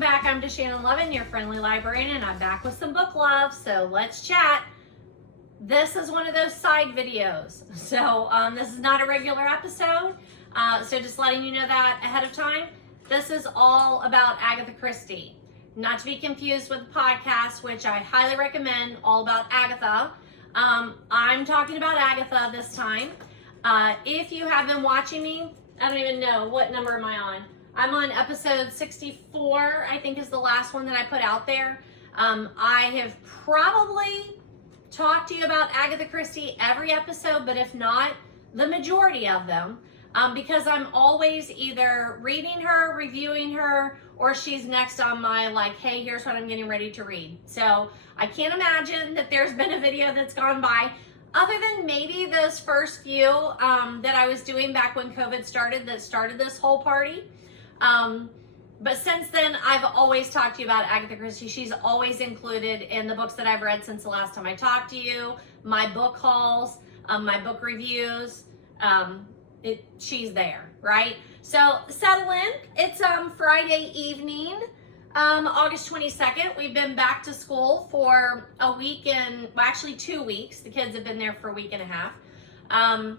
welcome back. I'm Shannon Lovin, your friendly librarian, and I'm back with some book love, so let's chat. This is one of those side videos, so this is not a regular episode, so just letting you know that ahead of time. This is all about Agatha Christie, not to be confused with the podcast, which I highly recommend, all about Agatha. I'm talking about Agatha this time. If you have been watching me, I don't even know, what number am I on? I'm on episode 64, I think is the last one that I put out there. I have probably talked to you about Agatha Christie every episode, but if not, the majority of them, because I'm always either reading her, reviewing her, or she's next on my like, hey, here's what I'm getting ready to read. So I can't imagine that there's been a video that's gone by, other than maybe those first few that I was doing back when COVID started, that started this whole party. But since then, I've always talked to you about Agatha Christie. She's always included in the books that I've read since the last time I talked to you, my book hauls, my book reviews. She's there, right? So settle in. It's Friday evening, August 22nd. We've been back to school for a week and, well, actually 2 weeks. The kids have been there for a week and a half. I'm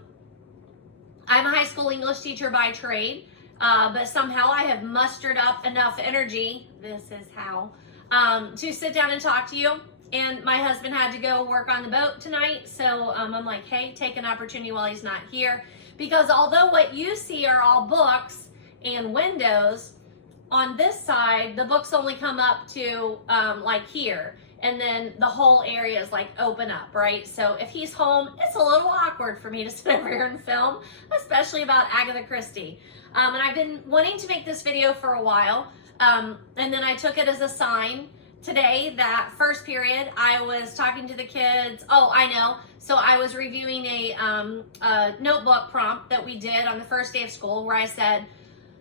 a high school English teacher by trade. But somehow I have mustered up enough energy, this is how, to sit down and talk to you. And my husband had to go work on the boat tonight, so I'm like, hey, take an opportunity while he's not here. Because although what you see are all books and windows, on this side, the books only come up to like here. And then the whole area is like open up, right? So if he's home, it's a little awkward for me to sit over here and film, especially about Agatha Christie. And I've been wanting to make this video for a while. And then I took it as a sign today that first period, I was talking to the kids. Oh, I know. So I was reviewing a notebook prompt that we did on the first day of school where I said,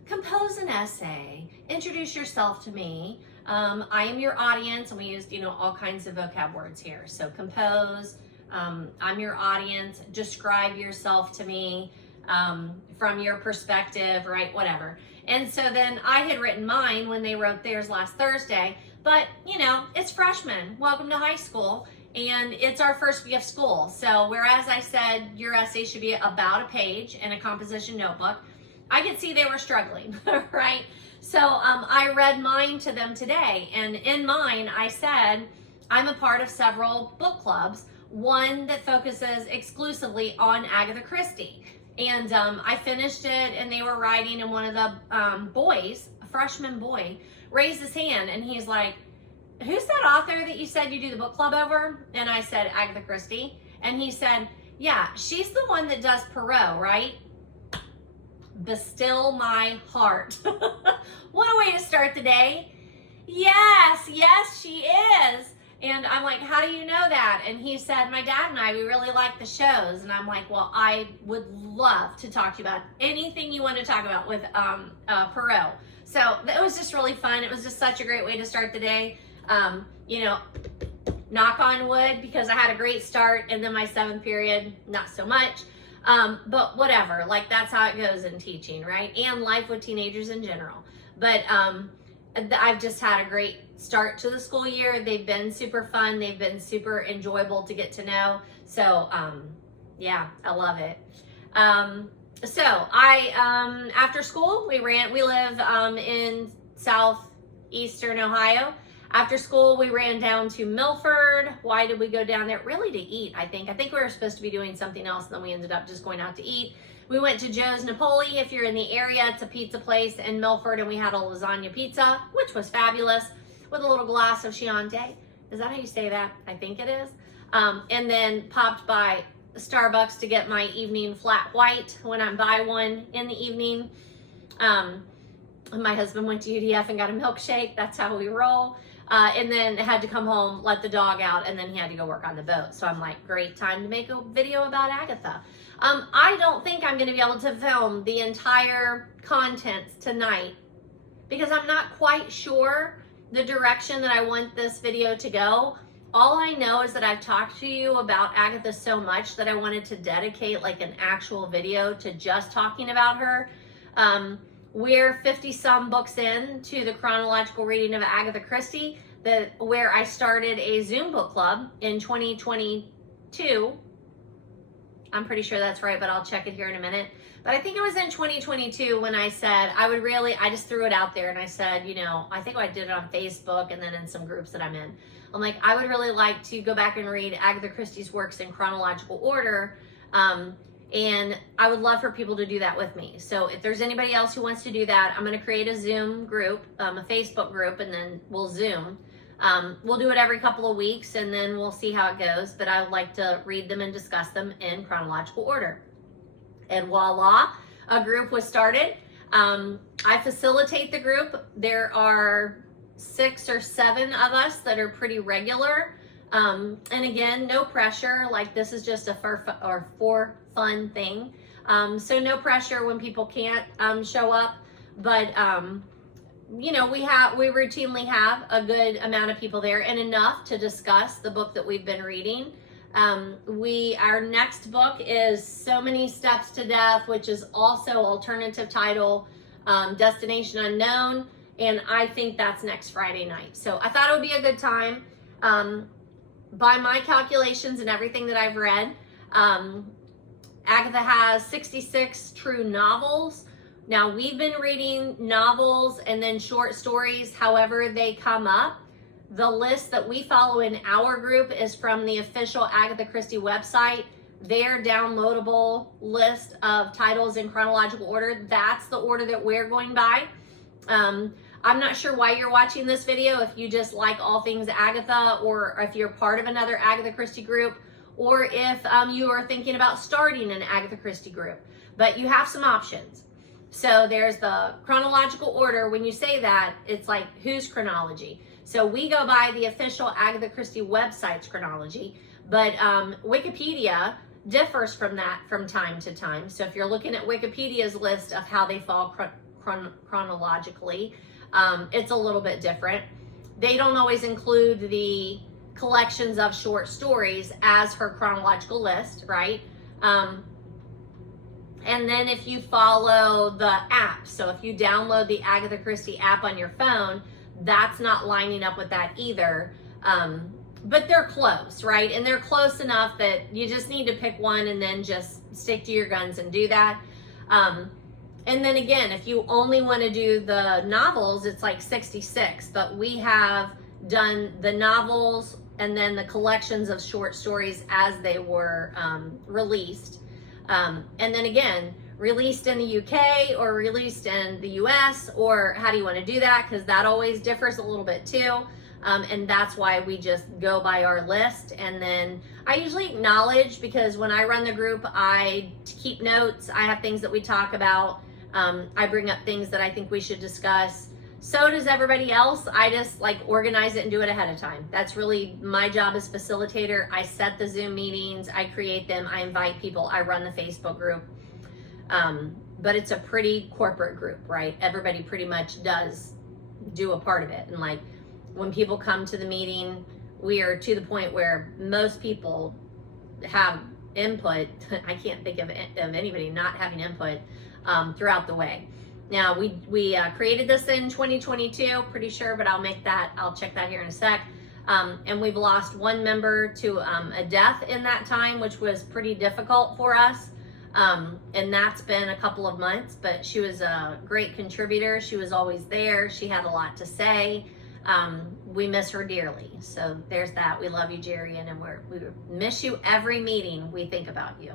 compose an essay, introduce yourself to me. I am your audience, and we used, all kinds of vocab words here. So compose, I'm your audience, describe yourself to me from your perspective, right? Whatever. And so then I had written mine when they wrote theirs last Thursday, but it's freshmen. Welcome to high school. And it's our first week of school. So whereas I said your essay should be about a page in a composition notebook, I could see they were struggling, right? So I read mine to them today, and in mine I said I'm a part of several book clubs, one that focuses exclusively on Agatha Christie. And I finished it, and they were writing, and one of the boys, a freshman boy, raised his hand, and he's like, who's that author that you said you do the book club over? And I said, Agatha Christie. And he said, yeah, she's the one that does Poirot, right? Bestill my heart. What a way to start the day. Yes, she is. And I'm like, how do you know that? And he said, my dad and I, we really like the shows. And I'm like, well, I would love to talk to you about anything you want to talk about with Poirot. So it was just really fun. It was just such a great way to start the day. Knock on wood, because I had a great start, and then my 7th period, not so much. But whatever, like that's how it goes in teaching, right? And life with teenagers in general. But I've just had a great start to the school year. They've been super fun. They've been super enjoyable to get to know. So yeah, I love it. So I, after school, we live in southeastern Ohio. After school, we ran down to Milford. Why did we go down there? Really to eat, I think. I think we were supposed to be doing something else, and then we ended up just going out to eat. We went to Joe's Napoli. If you're in the area, it's a pizza place in Milford, and we had a lasagna pizza, which was fabulous, with a little glass of Chianti. Is that how you say that? I think it is. And then popped by Starbucks to get my evening flat white when I'm by one in the evening. My husband went to UDF and got a milkshake. That's how we roll. And then had to come home, let the dog out, and then he had to go work on the boat. So I'm like, great time to make a video about Agatha. I don't think I'm going to be able to film the entire contents tonight because I'm not quite sure the direction that I want this video to go. All I know is that I've talked to you about Agatha so much that I wanted to dedicate like an actual video to just talking about her. We're 50 some books in to the chronological reading of Agatha Christie, where I started a Zoom book club in 2022. I'm pretty sure that's right, but I'll check it here in a minute. But I think it was in 2022 when I said I just threw it out there and I said, you know, I think I did it on Facebook and then in some groups that I'm in. I'm like, I would really like to go back and read Agatha Christie's works in chronological order. And I would love for people to do that with me. So if there's anybody else who wants to do that, I'm going to create a Zoom group, a Facebook group, and then we'll Zoom. We'll do it every couple of weeks and then we'll see how it goes. But I would like to read them and discuss them in chronological order. And voila, a group was started. I facilitate the group. There are 6 or 7 of us that are pretty regular. And again, no pressure. Like this is just a for fun thing. So no pressure when people can't show up. But you know, we routinely have a good amount of people there and enough to discuss the book that we've been reading. Our next book is So Many Steps to Death, which is also alternative title, Destination Unknown. And I think that's next Friday night. So I thought it would be a good time. By my calculations and everything that I've read, Agatha has 66 true novels. Now we've been reading novels and then short stories, however they come up. The list that we follow in our group is from the official Agatha Christie website. Their downloadable list of titles in chronological order, that's the order that we're going by. I'm not sure why you're watching this video, if you just like all things Agatha, or if you're part of another Agatha Christie group, or if you are thinking about starting an Agatha Christie group. But you have some options. So there's the chronological order. When you say that, it's like, whose chronology? So we go by the official Agatha Christie website's chronology, but Wikipedia differs from that from time to time. So if you're looking at Wikipedia's list of how they fall chronologically, it's a little bit different. They don't always include the collections of short stories as her chronological list, right? And then if you follow the app, so if you download the Agatha Christie app on your phone, that's not lining up with that either. But they're close, right? And they're close enough that you just need to pick one and then just stick to your guns and do that. And then again, if you only want to do the novels, it's like 66, but we have done the novels and then the collections of short stories as they were released. And then again, released in the UK or released in the US, or how do you want to do that? Because that always differs a little bit too. And that's why we just go by our list. And then I usually acknowledge, because when I run the group, I keep notes. I have things that we talk about. I bring up things that I think we should discuss. So does everybody else. I just like organize it and do it ahead of time. That's really my job as facilitator. I set the Zoom meetings, I create them, I invite people, I run the Facebook group. But it's a pretty corporate group, right? Everybody pretty much does do a part of it. And like when people come to the meeting, we are to the point where most people have input. I can't think of anybody not having input throughout the way. Now we created this in 2022, pretty sure, but I'll check that here in a sec. And we've lost one member to a death in that time, which was pretty difficult for us. And that's been a couple of months, but she was a great contributor. She was always there. She had a lot to say. We miss her dearly. So there's that. We love you, Geranium, and we miss you every meeting. We think about you.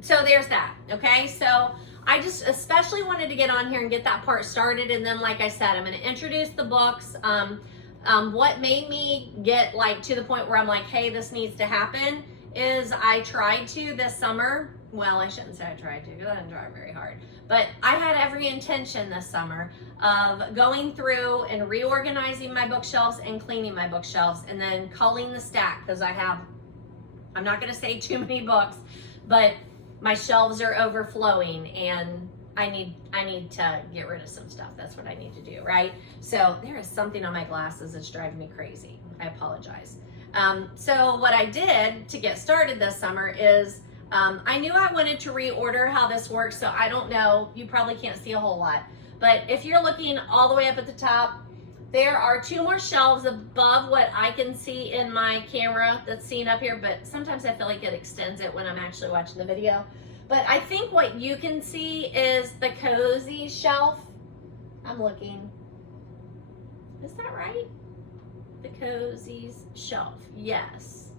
So there's that. Okay. So I just especially wanted to get on here and get that part started. And then, like I said, I'm going to introduce the books. What made me get like to the point where I'm like, hey, this needs to happen is I tried to this summer. Well, I shouldn't say I tried to, because I didn't try very hard. But I had every intention this summer of going through and reorganizing my bookshelves and cleaning my bookshelves and then culling the stack, because I'm not going to say too many books, but my shelves are overflowing and I need to get rid of some stuff. That's what I need to do, right? So there is something on my glasses that's driving me crazy. I apologize. So what I did to get started this summer is I knew I wanted to reorder how this works, so I don't know. You probably can't see a whole lot. But if you're looking all the way up at the top, there are 2 more shelves above what I can see in my camera that's seen up here, but sometimes I feel like it extends it when I'm actually watching the video. But I think what you can see is the cozy shelf. I'm looking. Is that right? The cozies shelf. Yes.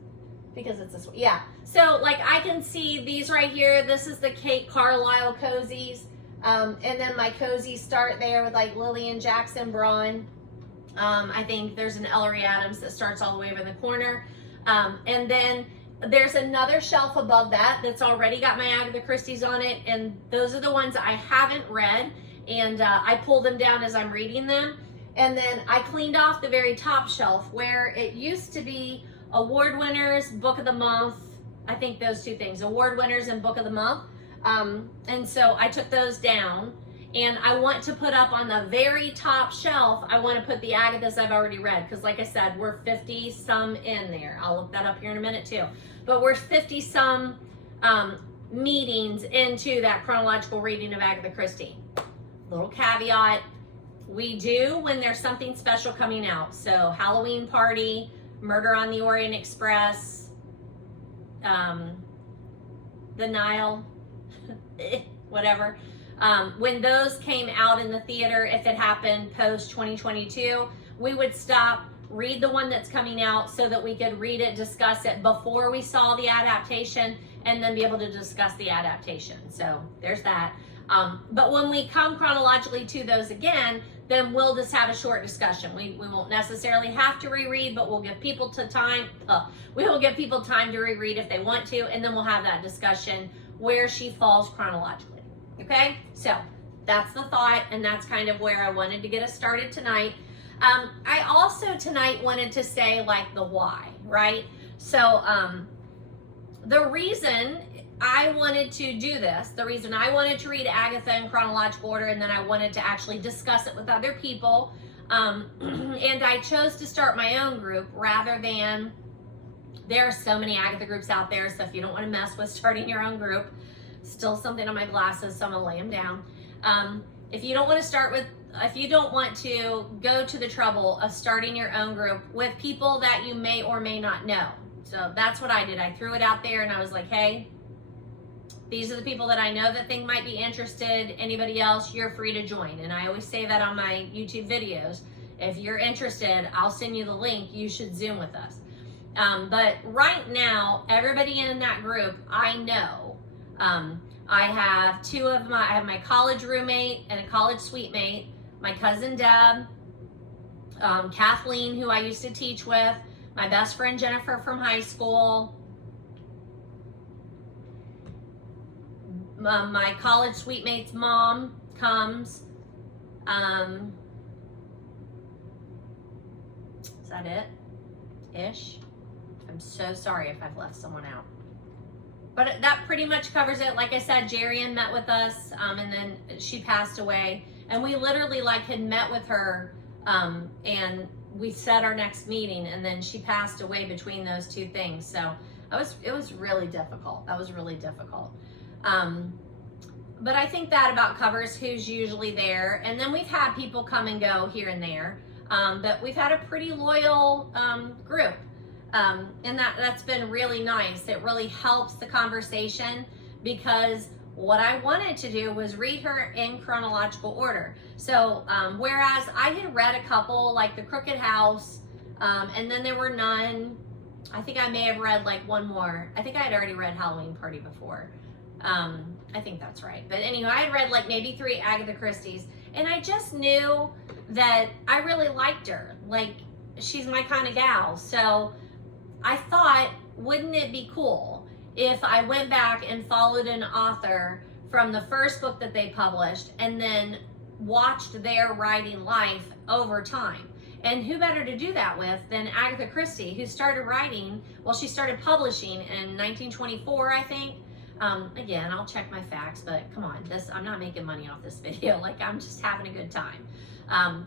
Because it's this way. Yeah. So like I can see these right here. This is the Kate Carlisle cozies. And then my cozies start there with like Lillian Jackson Braun. I think there's an Ellery Adams that starts all the way over in the corner. And then there's another shelf above that that's already got my Agatha Christie's on it. And those are the ones I haven't read. And I pull them down as I'm reading them. And then I cleaned off the very top shelf where it used to be award winners, book of the month. I think those 2 things, award winners and book of the month. And so I took those down. And I want to put up on the very top shelf, I want to put the Agathas I've already read. Because like I said, we're 50 some in there. I'll look that up here in a minute too. But we're 50 some meetings into that chronological reading of Agatha Christie. Little caveat, we do when there's something special coming out. So Halloween Party, Murder on the Orient Express, The Nile, whatever. When those came out in the theater, if it happened post 2022, we would stop, read the one that's coming out so that we could read it, discuss it before we saw the adaptation, and then be able to discuss the adaptation. So there's that. But when we come chronologically to those again, then we'll just have a short discussion. We won't necessarily have to reread, but we'll give people time. We will give people time to reread if they want to, and then we'll have that discussion where she falls chronologically. Okay, so that's the thought, and that's kind of where I wanted to get us started tonight. I also tonight wanted to say like the why, right? So the reason I wanted to do this, the reason I wanted to read Agatha in chronological order, and then I wanted to actually discuss it with other people, and I chose to start my own group rather than, there are so many Agatha groups out there, so if you don't want to mess with starting your own group, still something on my glasses, so I'm gonna lay them down. If you don't want to go to the trouble of starting your own group with people that you may or may not know. So that's what I did. I threw it out there and I was like, hey, these are the people that I know that think might be interested. Anybody else, you're free to join. And I always say that on my YouTube videos. If you're interested, I'll send you the link. You should Zoom with us. But right now, everybody in that group, I know. I have I have my college roommate and a college suite mate, my cousin Deb, Kathleen, who I used to teach with, my best friend Jennifer from high school, my college suite mate's mom comes. Is that it? Ish? I'm so sorry if I've left someone out. But that pretty much covers it. Like I said, Geranium met with us, and then she passed away. And we literally like had met with her, and we set our next meeting, and then she passed away between those 2 things. So it was really difficult. That was really difficult. But I think that about covers who's usually there. And then we've had people come and go here and there, but we've had a pretty loyal group. And that's been really nice. It really helps the conversation because what I wanted to do was read her in chronological order. So whereas I had read a couple like The Crooked House, and then there were none. I think I may have read like one more. I think I had already read Halloween Party before. I think that's right. But anyway, I had read like maybe 3 Agatha Christie's, and I just knew that I really liked her. Like, she's my kind of gal. So I thought, wouldn't it be cool if I went back and followed an author from the first book that they published and then watched their writing life over time? And who better to do that with than Agatha Christie, who started writing, well, she started publishing in 1924, I think. Again, I'll check my facts, but come on, I'm not making money off this video. Like, I'm just having a good time.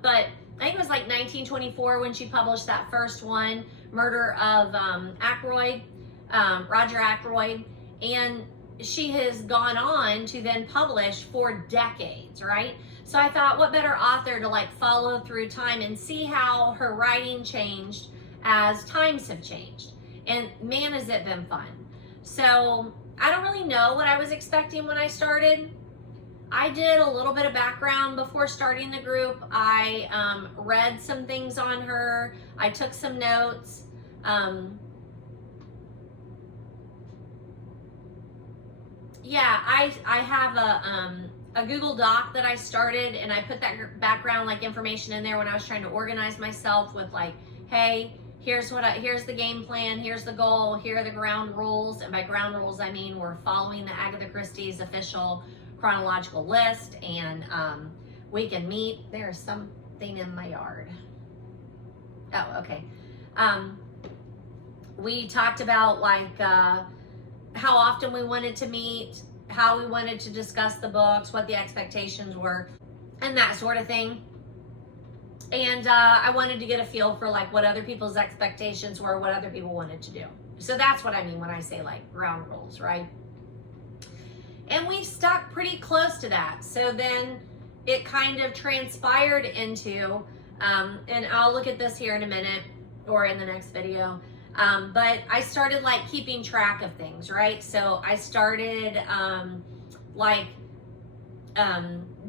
But I think it was like 1924 when she published that first one, Murder of Roger Ackroyd. And she has gone on to then publish for decades, right? So I thought, what better author to like follow through time and see how her writing changed as times have changed. And man, has it been fun. So I don't really know what I was expecting when I started. I did a little bit of background before starting the group. I read some things on her. I took some notes. Yeah, I have a Google Doc that I started, and I put that background like information in there when I was trying to organize myself with like, hey, here's the game plan, here's the goal, here are the ground rules. And by ground rules, I mean we're following the Agatha Christie's official chronological list, and we can meet. There's something in my yard. Oh, okay. We talked about like how often we wanted to meet, how we wanted to discuss the books, what the expectations were, and that sort of thing. And I wanted to get a feel for like what other people's expectations were, what other people wanted to do. So that's what I mean when I say like ground rules, right? And we stuck pretty close to that. So then it kind of transpired into, and I'll look at this here in a minute or in the next video. But I started like keeping track of things, right? So I started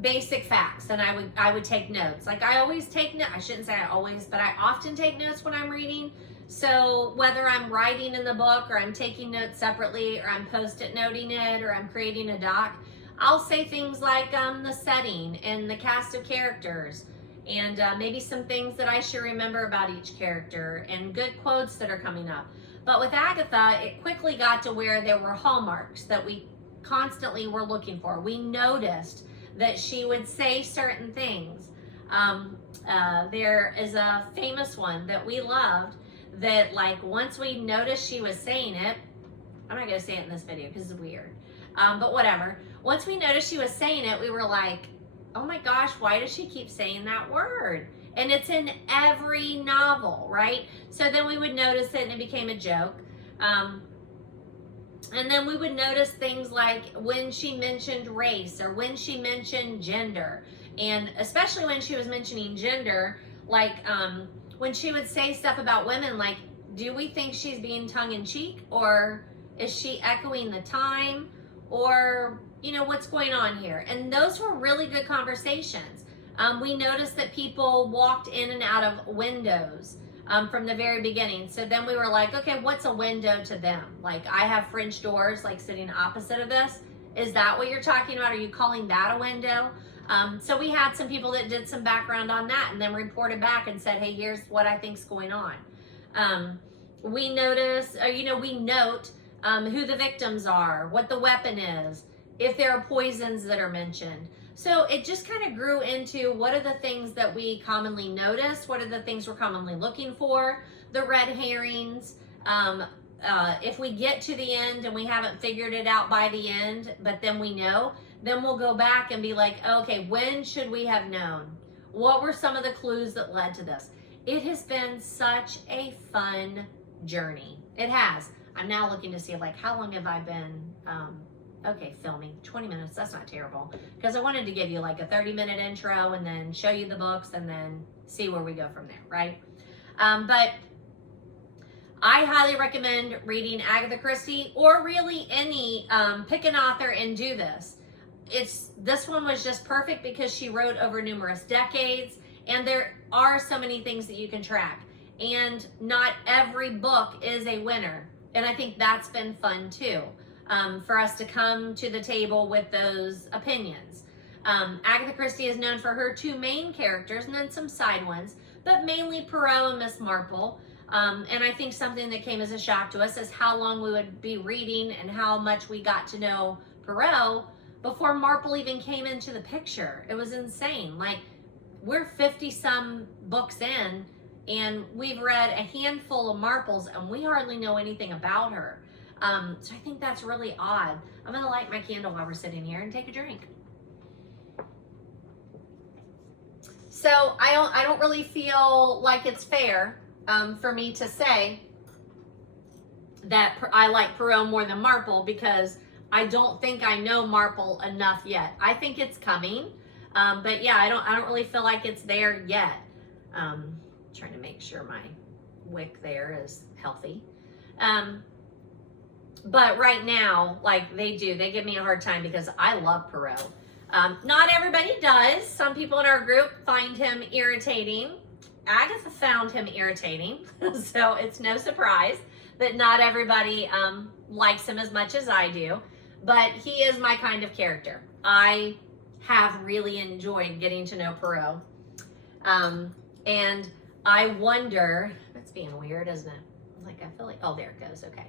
basic facts, and I would take notes. Like I always take notes. I shouldn't say I always, but I often take notes when I'm reading. So whether I'm writing in the book or I'm taking notes separately or I'm post-it noting it or I'm creating a doc, I'll say things like the setting and the cast of characters, and maybe some things that I should remember about each character and good quotes that are coming up. But with Agatha, it quickly got to where there were hallmarks that we constantly were looking for. We noticed that she would say certain things. There is a famous one that we loved that like once we noticed she was saying it, I'm not gonna say it in this video because it's weird, but whatever. Once we noticed she was saying it, we were like, oh my gosh, why does she keep saying that word? And it's in every novel, right? So then we would notice it and it became a joke. And then we would notice things like when she mentioned race or when she mentioned gender. And especially when she was mentioning gender, like when she would say stuff about women, like, do we think she's being tongue-in-cheek, or is she echoing the time, or you know, what's going on here? And those were really good conversations. We noticed that people walked in and out of windows from the very beginning. So then we were like, okay, what's a window to them? Like I have French doors like sitting opposite of this. Is that what you're talking about? Are you calling that a window? So we had some people that did some background on that and then reported back and said, hey, here's what I think's going on. We notice, we note who the victims are, what the weapon is, if there are poisons that are mentioned. So it just kind of grew into what are the things that we commonly notice, what are the things we're commonly looking for, the red herrings. If we get to the end and we haven't figured it out by the end, but then we know, then we'll go back and be like, okay, when should we have known? What were some of the clues that led to this? It has been such a fun journey. It has. I'm now looking to see like how long have I been filming. 20 minutes, that's not terrible, because I wanted to give you like a 30-minute intro and then show you the books and then see where we go from there, right? But I highly recommend reading Agatha Christie, or really any, pick an author and do this. This one was just perfect because she wrote over numerous decades, and there are so many things that you can track, and not every book is a winner. And I think that's been fun too, for us to come to the table with those opinions. Agatha Christie is known for her two main characters and then some side ones, but mainly Poirot and Miss Marple. And I think something that came as a shock to us is how long we would be reading and how much we got to know Poirot before Marple even came into the picture. It was insane. Like, we're 50 some books in and we've read a handful of Marples and we hardly know anything about her. So I think that's really odd. I'm gonna light my candle while we're sitting here and take a drink. So I don't really feel like it's fair for me to say that I like Poirot more than Marple because I don't think I know Marple enough yet. I think it's coming, but yeah, I don't really feel like it's there yet. Trying to make sure my wick there is healthy. But right now, like they give me a hard time because I love Poirot. Not everybody does. Some people in our group find him irritating. Agatha found him irritating, so it's no surprise that not everybody likes him as much as I do, but he is my kind of character. I have really enjoyed getting to know Poirot. And I wonder, that's being weird, isn't it? Like, I feel like, oh, there it goes, okay.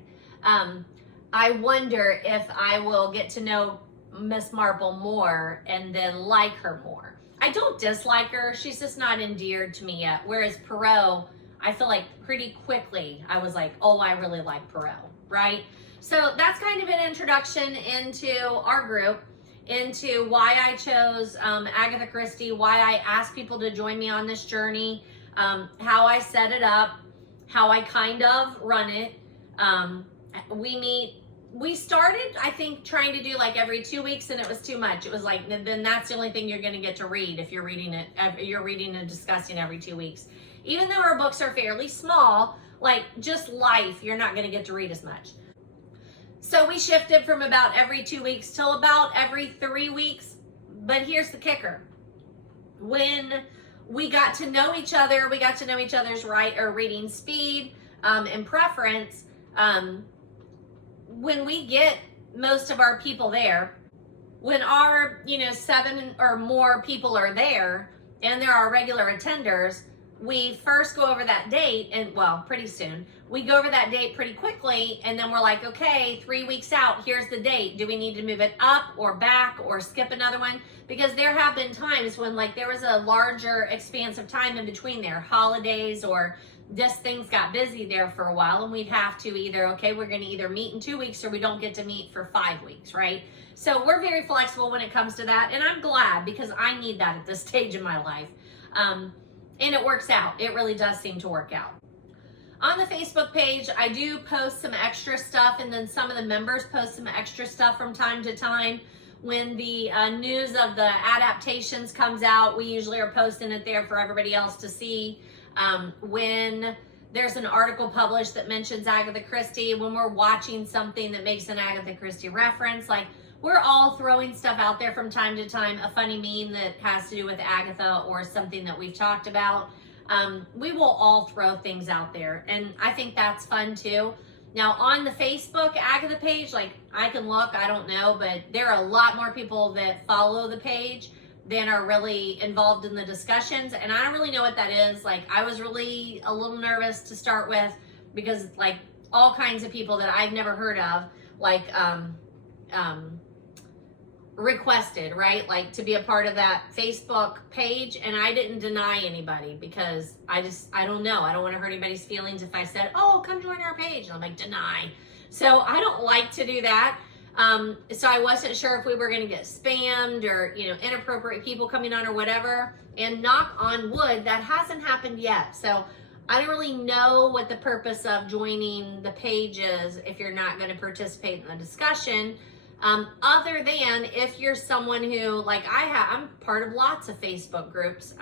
I wonder if I will get to know Miss Marple more and then like her more. I don't dislike her, she's just not endeared to me yet. Whereas Poirot, I feel like pretty quickly I was like, oh, I really like Poirot, right? So that's kind of an introduction into our group, into why I chose Agatha Christie, why I asked people to join me on this journey, how I set it up, how I kind of run it. We started, I think, trying to do like every 2 weeks, and it was too much. It was like, then that's the only thing you're going to get to read if you're reading it. You're reading and discussing every 2 weeks. Even though our books are fairly small, like just life, you're not going to get to read as much. So we shifted from about every 2 weeks till about every 3 weeks. But here's the kicker. When we got to know each other, we got to know each other's reading speed and preference. When we get most of our people there, when our 7 or more people are there and there are regular attenders, we first go over that date, and well, pretty soon we go over that date pretty quickly, and then we're like, okay, 3 weeks out, here's the date. Do we need to move it up or back or skip another one? Because there have been times when like there was a larger expanse of time in between there, holidays, or just things got busy there for a while, and we'd have to either, okay, we're going to either meet in 2 weeks or we don't get to meet for 5 weeks, right? So we're very flexible when it comes to that, and I'm glad because I need that at this stage in my life. And it works out. It really does seem to work out. On the Facebook page, I do post some extra stuff, and then some of the members post some extra stuff from time to time. When the news of the adaptations comes out, we usually are posting it there for everybody else to see. When there's an article published that mentions Agatha Christie, when we're watching something that makes an Agatha Christie reference, like we're all throwing stuff out there from time to time, a funny meme that has to do with Agatha or something that we've talked about. We will all throw things out there, and I think that's fun too. Now on the Facebook Agatha page, like I can look, I don't know, but there are a lot more people that follow the page than are really involved in the discussions, and I don't really know what that is. Like I was really a little nervous to start with because like all kinds of people that I've never heard of, like requested, right, like to be a part of that Facebook page, and I didn't deny anybody because I don't know, I don't want to hurt anybody's feelings if I said, oh, come join our page, and I'm like, deny. So I don't like to do that. So I wasn't sure if we were going to get spammed or inappropriate people coming on or whatever, and knock on wood, that hasn't happened yet. So I don't really know what the purpose of joining the page is if you're not going to participate in the discussion. Other than if you're someone who, like I'm part of lots of Facebook groups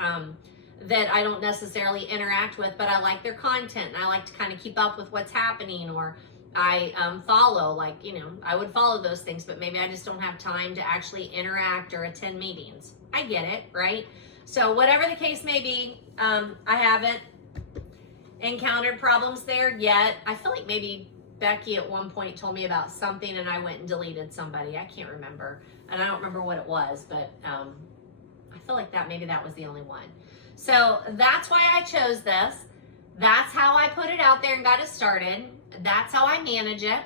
that I don't necessarily interact with, but I like their content, and I like to kind of keep up with what's happening, or I follow, like, I would follow those things, but maybe I just don't have time to actually interact or attend meetings. I get it, right? So whatever the case may be, I haven't encountered problems there yet. I feel like maybe Becky at one point told me about something and I went and deleted somebody. I can't remember. And I don't remember what it was, but I feel like maybe that was the only one. So that's why I chose this. That's how I put it out there and got it started. That's how I manage it.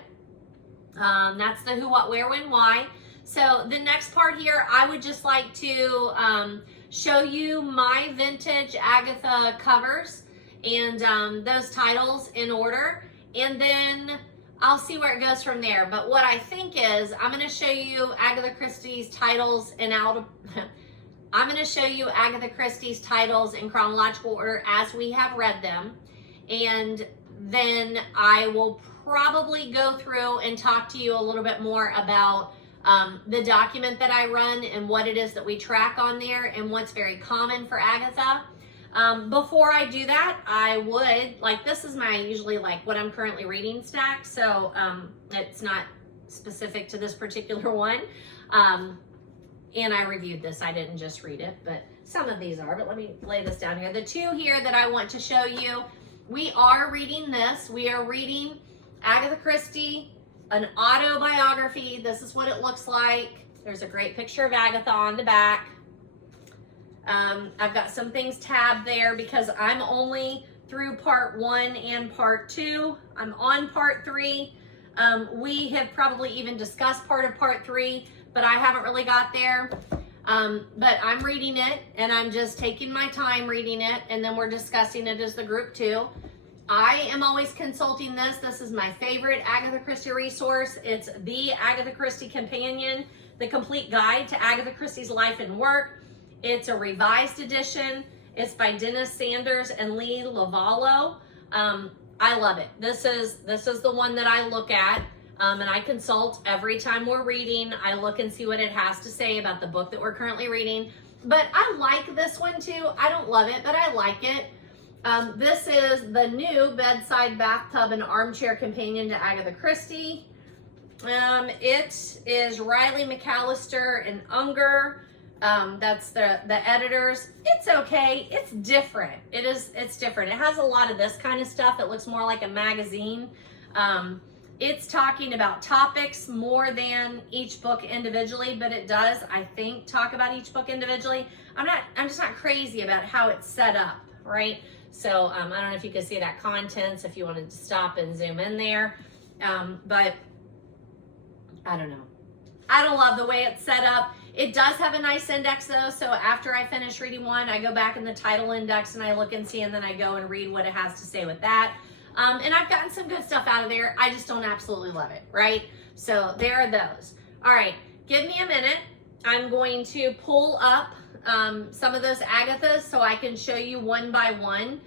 That's the who, what, where, when, why. So the next part here, I would just like to show you my vintage Agatha covers and those titles in order. And then I'll see where it goes from there. But what I think is I'm going to show you Agatha Christie's titles in chronological order as we have read them. And then I will probably go through and talk to you a little bit more about the document that I run and what it is that we track on there and what's very common for Agatha. Before I do that, I would, like, this is my usually like what I'm currently reading stack, so it's not specific to this particular one. And I reviewed this, I didn't just read it, but some of these are, but let me lay this down here. The two here that I want to show you, we are reading this. We are reading Agatha Christie, an autobiography. This is what it looks like. There's a great picture of Agatha on the back. I've got some things tabbed there because I'm only through part 1 and part 2. I'm on part 3. We have probably even discussed part of part 3, but I haven't really got there. But I'm reading it and I'm just taking my time reading it, and then we're discussing it as the group too. I am always consulting this. This is my favorite Agatha Christie resource. It's the Agatha Christie Companion, the complete guide to Agatha Christie's life and work. It's a revised edition. It's by Dennis Sanders and Lee Lovallo. I love it. This is the one that I look at. And I consult every time we're reading. I look and see what it has to say about the book that we're currently reading. But I like this one too. I don't love it, but I like it. This is the new Bedside, Bathtub, and Armchair Companion to Agatha Christie. It is Riley McAllister and Unger. That's the editors. It's okay. It's different. It's different. It has a lot of this kind of stuff. It looks more like a magazine. It's talking about topics more than each book individually, but it does, I think, talk about each book individually. I'm just not crazy about how it's set up, right? So I don't know if you can see that contents, if you wanted to stop and zoom in there. But I don't know. I don't love the way it's set up. It does have a nice index though, so after I finish reading one, I go back in the title index and I look and see, and then I go and read what it has to say with that. And I've gotten some good stuff out of there. I just don't absolutely love it, right? So there are those. All right, give me a minute. I'm going to pull up some of those Agathas so I can show you one by one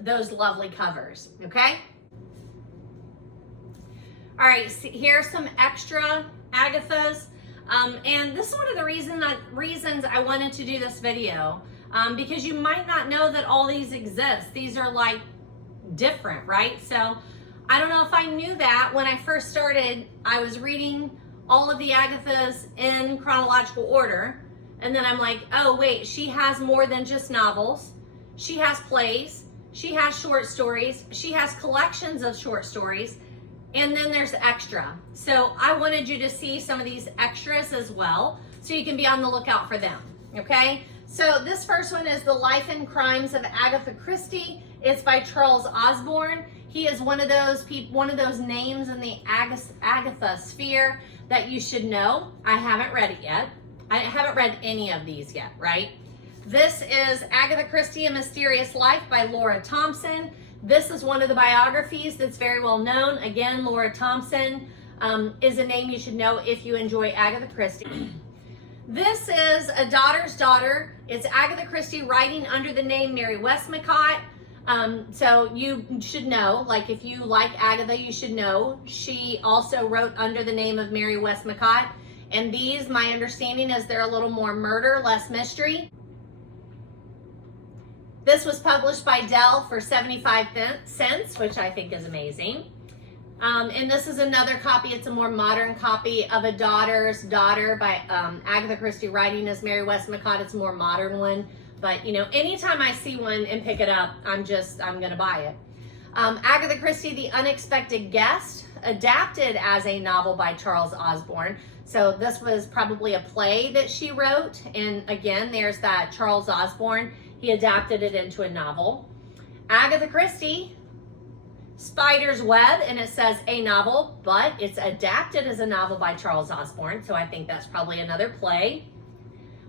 those lovely covers, okay? All right, so here's some extra Agathas. And this is one of the reasons I wanted to do this video, because you might not know that all these exist. These are like different, right? So I don't know if I knew that when I first started. I was reading all of the Agathas in chronological order, and then I'm like, oh wait, she has more than just novels. She has plays, she has short stories, she has collections of short stories, and then there's extra. So I wanted you to see some of these extras as well, so you can be on the lookout for them, okay? So this first one is The Life and Crimes of Agatha Christie. It's by Charles Osborne. He is one of those people, one of those names in the Agatha sphere that you should know. I haven't read it yet. I haven't read any of these yet, right? This is Agatha Christie, A Mysterious Life by Laura Thompson. This is one of the biographies that's very well known. Again, Laura Thompson is a name you should know if you enjoy Agatha Christie. This is A Daughter's Daughter. It's Agatha Christie writing under the name Mary Westmacott. So you should know, like if you like Agatha, you should know she also wrote under the name of Mary Westmacott. And these, my understanding is they're a little more murder, less mystery. This was published by Dell for 75 cents, which I think is amazing. And this is another copy. It's a more modern copy of A Daughter's Daughter by Agatha Christie writing as Mary Westmacott. It's a more modern one. But, you know, anytime I see one and pick it up, I'm going to buy it. Agatha Christie, The Unexpected Guest, adapted as a novel by Charles Osborne. So this was probably a play that she wrote. And again, there's that Charles Osborne. He adapted it into a novel. Agatha Christie, Spider's Web, and it says a novel, but it's adapted as a novel by Charles Osborne. So I think that's probably another play.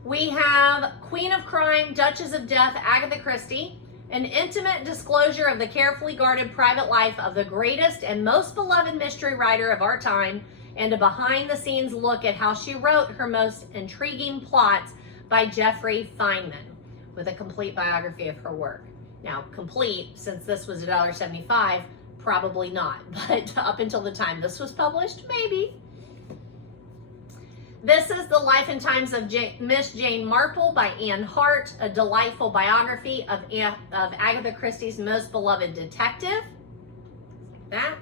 We have Queen of Crime, Duchess of Death, Agatha Christie, an intimate disclosure of the carefully guarded private life of the greatest and most beloved mystery writer of our time, and a behind-the-scenes look at how she wrote her most intriguing plots by Geoffrey Feinman, with a complete biography of her work. Now, complete, since this was $1.75, Probably not, but up until the time this was published, maybe. This is The Life and Times of Miss Jane Marple by Anne Hart, a delightful biography of Agatha Christie's most beloved detective. That.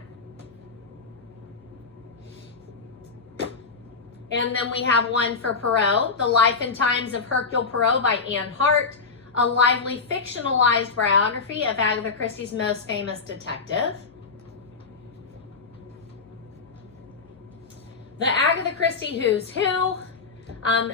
And then we have one for Poirot, The Life and Times of Hercule Poirot by Anne Hart, a lively fictionalized biography of Agatha Christie's most famous detective. The Agatha Christie Who's Who.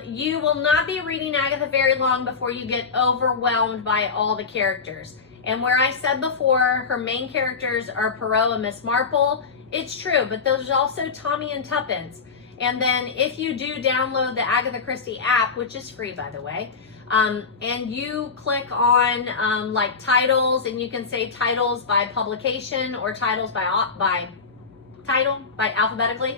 You will not be reading Agatha very long before you get overwhelmed by all the characters. And where I said before, her main characters are Poirot and Miss Marple, it's true, but there's also Tommy and Tuppence. And then if you do download the Agatha Christie app, which is free by the way, and you click on like titles, and you can say titles by publication or titles by title, by alphabetically.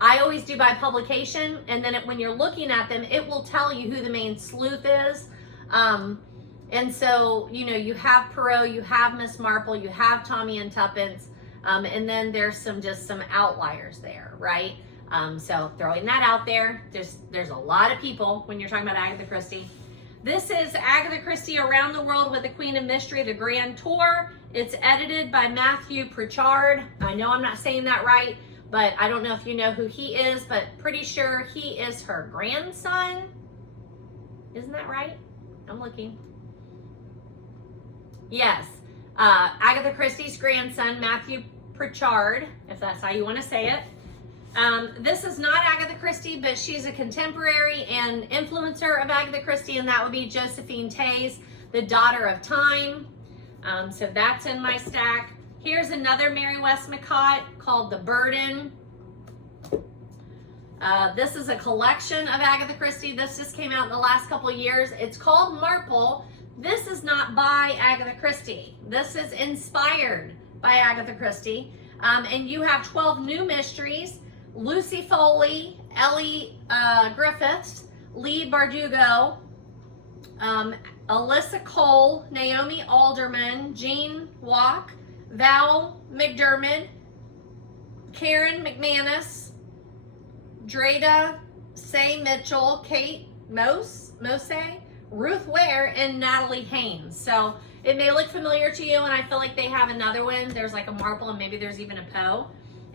I always do by publication, and then when you're looking at them, it will tell you who the main sleuth is. And so, you know, you have Poirot, you have Miss Marple, you have Tommy and Tuppence, and then there's just some outliers there, right? So throwing that out there, there's a lot of people when you're talking about Agatha Christie. This is Agatha Christie Around the World with the Queen of Mystery, the Grand Tour. It's edited by Matthew Prichard. I know I'm not saying that right, but I don't know if you know who he is, but pretty sure he is her grandson. Isn't that right? I'm looking. Yes, Agatha Christie's grandson, Matthew Prichard, if that's how you want to say it. This is not Agatha Christie, but she's a contemporary and influencer of Agatha Christie, and that would be Josephine Tey's The Daughter of Time. So that's in my stack. Here's another Mary Westmacott called The Burden. This is a collection of Agatha Christie. This just came out in the last couple of years. It's called Marple. This is not by Agatha Christie. This is inspired by Agatha Christie. And you have 12 new mysteries. Lucy Foley, Ellie Griffiths, Lee Bardugo, Alyssa Cole, Naomi Alderman, Jean Walk, Val McDermott, Karen McManus, Dreda Say Mitchell, Kate Mose, Ruth Ware, and Natalie Haynes. So it may look familiar to you, and I feel like they have another one. There's like a Marple, and maybe there's even a Poe.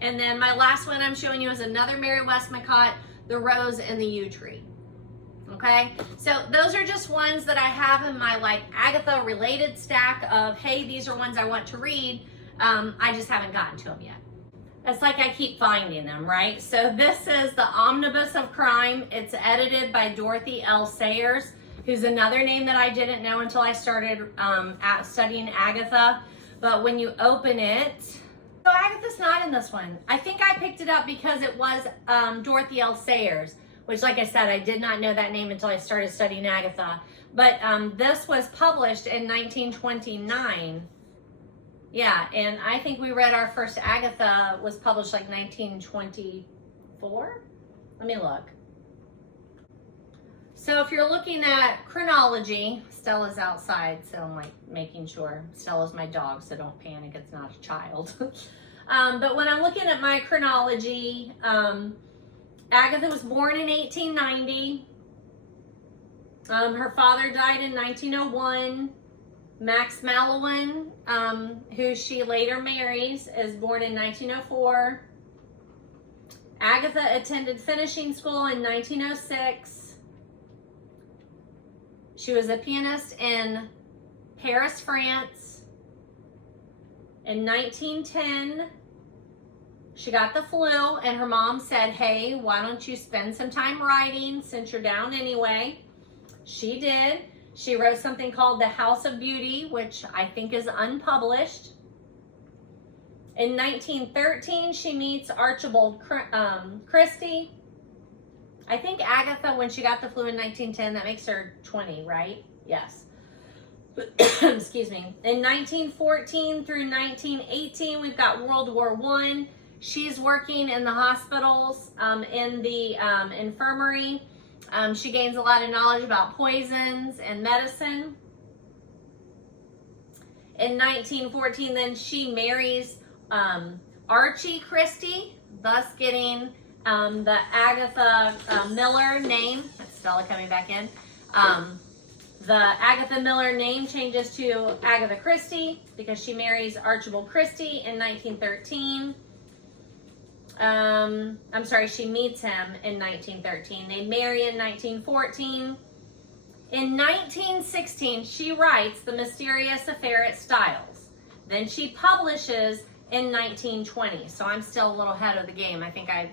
And then my last one I'm showing you is another Mary Westmacott, The Rose and the Yew Tree. Okay, so those are just ones that I have in my like Agatha related stack of, hey, these are ones I want to read. I just haven't gotten to them yet. It's like I keep finding them, right? So this is the Omnibus of Crime. It's edited by Dorothy L. Sayers, who's another name that I didn't know until I started studying Agatha. But when you open it, so Agatha's not in this one. I think I picked it up because it was Dorothy L. Sayers, which, like I said, I did not know that name until I started studying Agatha. But this was published in 1929. Yeah, and I think we read our first Agatha was published like 1924. Let me look. So if you're looking at chronology, Stella's outside, so I'm like making sure. Stella's my dog, so don't panic, it's not a child. But when I'm looking at my chronology, Agatha was born in 1890. Her father died in 1901. Max Mallowan, who she later marries, is born in 1904. Agatha attended finishing school in 1906. She was a pianist in Paris, France. In 1910, she got the flu, and her mom said, hey, why don't you spend some time writing since you're down anyway? She did. She wrote something called The House of Beauty, which I think is unpublished. In 1913, she meets Archibald Christie. I think Agatha, when she got the flu in 1910, that makes her 20, right? Yes. Excuse me. In 1914 through 1918, we've got World War I. She's working in the hospitals, in the infirmary. She gains a lot of knowledge about poisons and medicine. In 1914, then she marries Archie Christie, thus getting the Agatha Miller name. That's Stella coming back in. The Agatha Miller name changes to Agatha Christie because she marries Archibald Christie in 1913. I'm sorry, she meets him in 1913. They marry in 1914. In 1916, she writes The Mysterious Affair at Styles. Then she publishes in 1920. So I'm still a little ahead of the game. I think I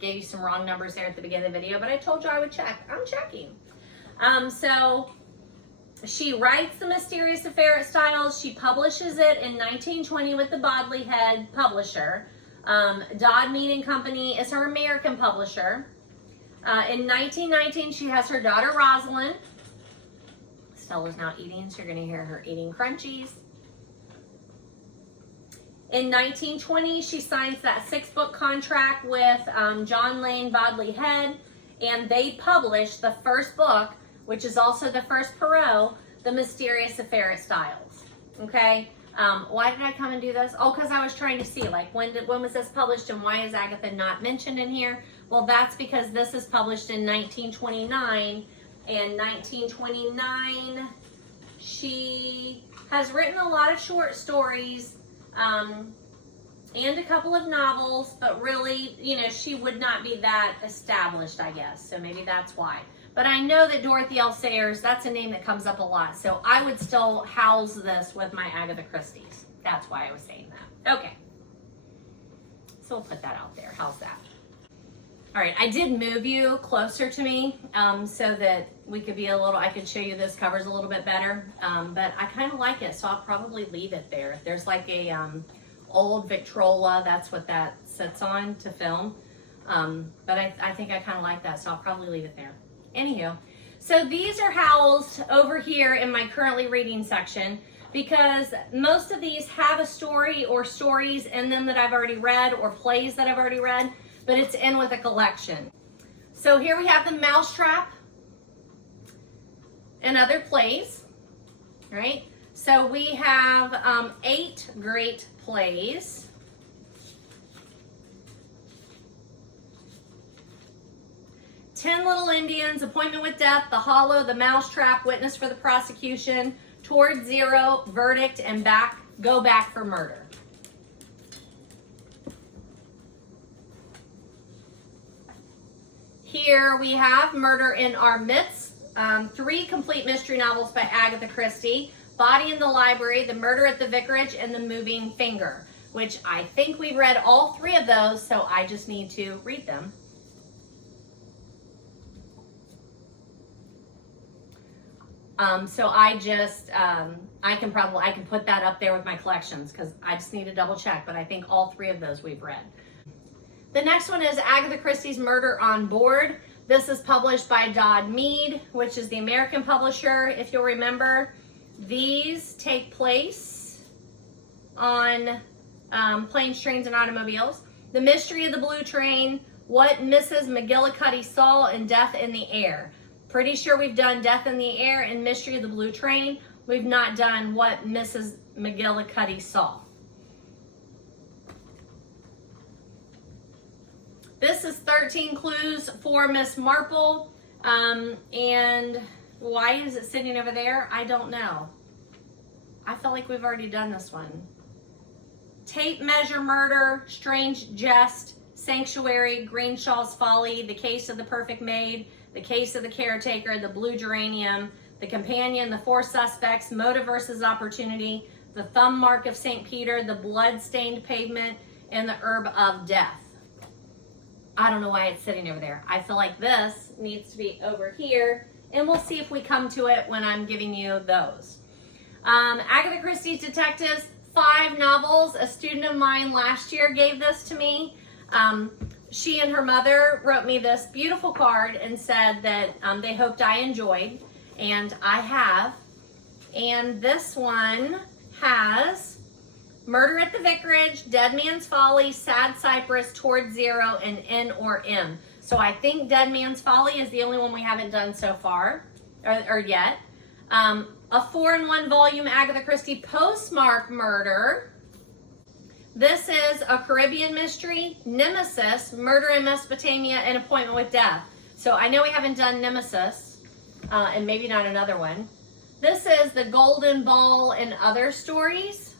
gave you some wrong numbers there at the beginning of the video, but I told you I would check. I'm checking. So she writes The Mysterious Affair at Styles. She publishes it in 1920 with the Bodley Head publisher. Dodd Mead & Company is her American publisher. In 1919, she has her daughter Rosalind. Stella's now eating, so you're going to hear her eating crunchies. In 1920, she signs that 6-book contract with John Lane Bodley Head, and they publish the first book, which is also the first Poirot, The Mysterious Affair at Styles. Okay? Why did I come and do this? Oh, because I was trying to see, like, when was this published and why is Agatha not mentioned in here? Well, that's because this is published in 1929. And 1929, she has written a lot of short stories and a couple of novels, but really, you know, she would not be that established, I guess. So maybe that's why. But I know that Dorothy L. Sayers, that's a name that comes up a lot. So I would still house this with my Agatha Christie's. That's why I was saying that. Okay. So we'll put that out there. How's that? All right, I did move you closer to me so that we could be I could show you this covers a little bit better. But I kind of like it, so I'll probably leave it there. There's like a old Victrola, that's what that sits on to film. But I think I kind of like that, so I'll probably leave it there. Anywho, so these are housed over here in my currently reading section because most of these have a story or stories in them that I've already read or plays that I've already read, but it's in with a collection. So here we have The Mousetrap and other plays, right? So we have 8 great plays. Ten Little Indians, Appointment with Death, The Hollow, The Mousetrap, Witness for the Prosecution, Toward Zero, Verdict, and Go Back for Murder. Here we have Murder in Our Midst, 3 complete mystery novels by Agatha Christie, Body in the Library, The Murder at the Vicarage, and The Moving Finger, which I think we've read all 3 of those, so I just need to read them. So I just, I can put that up there with my collections because I just need to double check, but I think all 3 of those we've read. The next one is Agatha Christie's Murder on Board. This is published by Dodd Mead, which is the American publisher. If you'll remember, these take place on planes, trains, and automobiles. The Mystery of the Blue Train, What Mrs. McGillicuddy Saw, and Death in the Air. Pretty sure we've done Death in the Air and Mystery of the Blue Train. We've not done What Mrs. McGillicuddy Saw. This is 13 Clues for Miss Marple. And why is it sitting over there? I don't know. I feel like we've already done this one. Tape Measure Murder, Strange Jest, Sanctuary, Greenshaw's Folly, The Case of the Perfect Maid, The Case of the Caretaker, The Blue Geranium, The Companion, The 4 Suspects, Motive versus Opportunity, The Thumbmark of St. Peter, The Bloodstained Pavement, and The Herb of Death. I don't know why it's sitting over there. I feel like this needs to be over here, and we'll see if we come to it when I'm giving you those. Agatha Christie's Detectives, 5 novels. A student of mine last year gave this to me. She and her mother wrote me this beautiful card and said that they hoped I enjoyed, and I have. And this one has Murder at the Vicarage, Dead Man's Folly, Sad Cypress, Toward Zero, and N or M. So I think Dead Man's Folly is the only one we haven't done so far, or yet. A 4-in-1 volume Agatha Christie Postmark Murder, This is a Caribbean mystery, Nemesis, Murder in Mesopotamia, and Appointment with Death. So I know we haven't done Nemesis, and maybe not another one. This is The Golden Ball and Other Stories.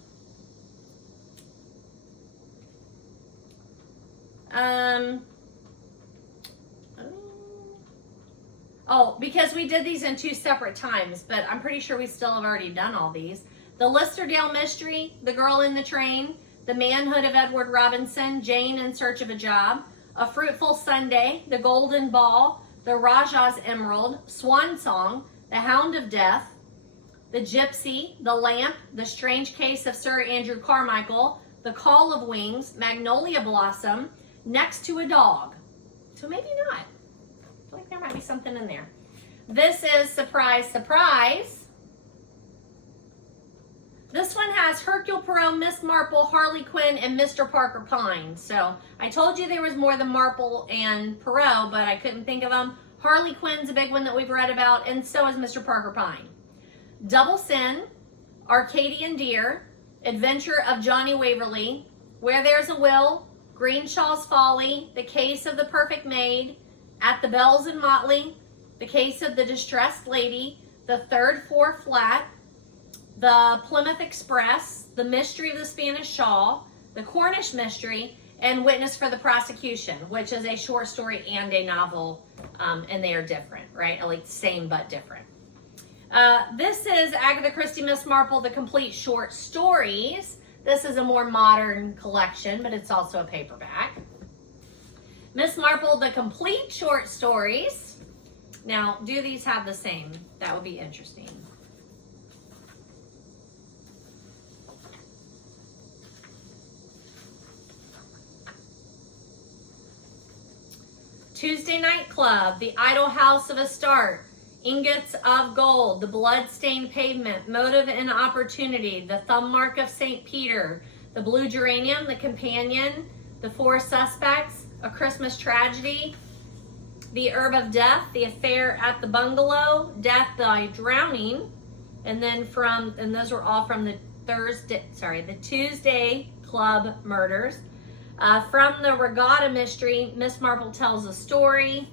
Oh, because we did these in 2 separate times, but I'm pretty sure we still have already done all these. The Listerdale Mystery, The Girl in the Train, The Manhood of Edward Robinson, Jane in Search of a Job, A Fruitful Sunday, The Golden Ball, The Rajah's Emerald, Swan Song, The Hound of Death, The Gypsy, The Lamp, The Strange Case of Sir Andrew Carmichael, The Call of Wings, Magnolia Blossom, Next to a Dog. So maybe not. I feel like there might be something in there. This is Surprise, Surprise. This one has Hercule Poirot, Miss Marple, Harley Quinn, and Mr. Parker Pine. So I told you there was more than Marple and Poirot, but I couldn't think of them. Harley Quinn's a big one that we've read about, and so is Mr. Parker Pine. Double Sin, Arcadian Deer, Adventure of Johnny Waverly, Where There's a Will, Greenshaw's Folly, The Case of the Perfect Maid, At the Bells in Motley, The Case of the Distressed Lady, The Third Four Flat, The Plymouth Express, The Mystery of the Spanish Shawl, The Cornish Mystery, and Witness for the Prosecution, which is a short story and a novel, and they are different, right? Like same but different. This is Agatha Christie, Miss Marple, The Complete Short Stories. This is a more modern collection, but it's also a paperback. Miss Marple, The Complete Short Stories. Now, do these have the same? That would be interesting. Tuesday Night Club, The Idle House of Astarte, Ingots of Gold, The Bloodstained Pavement, Motive and Opportunity, The Thumbmark of St. Peter, The Blue Geranium, The Companion, The Four Suspects, A Christmas Tragedy, The Herb of Death, The Affair at the Bungalow, Death by Drowning, and then and those were all from the Tuesday Club Murders. From the Regatta Mystery, Miss Marple Tells a Story.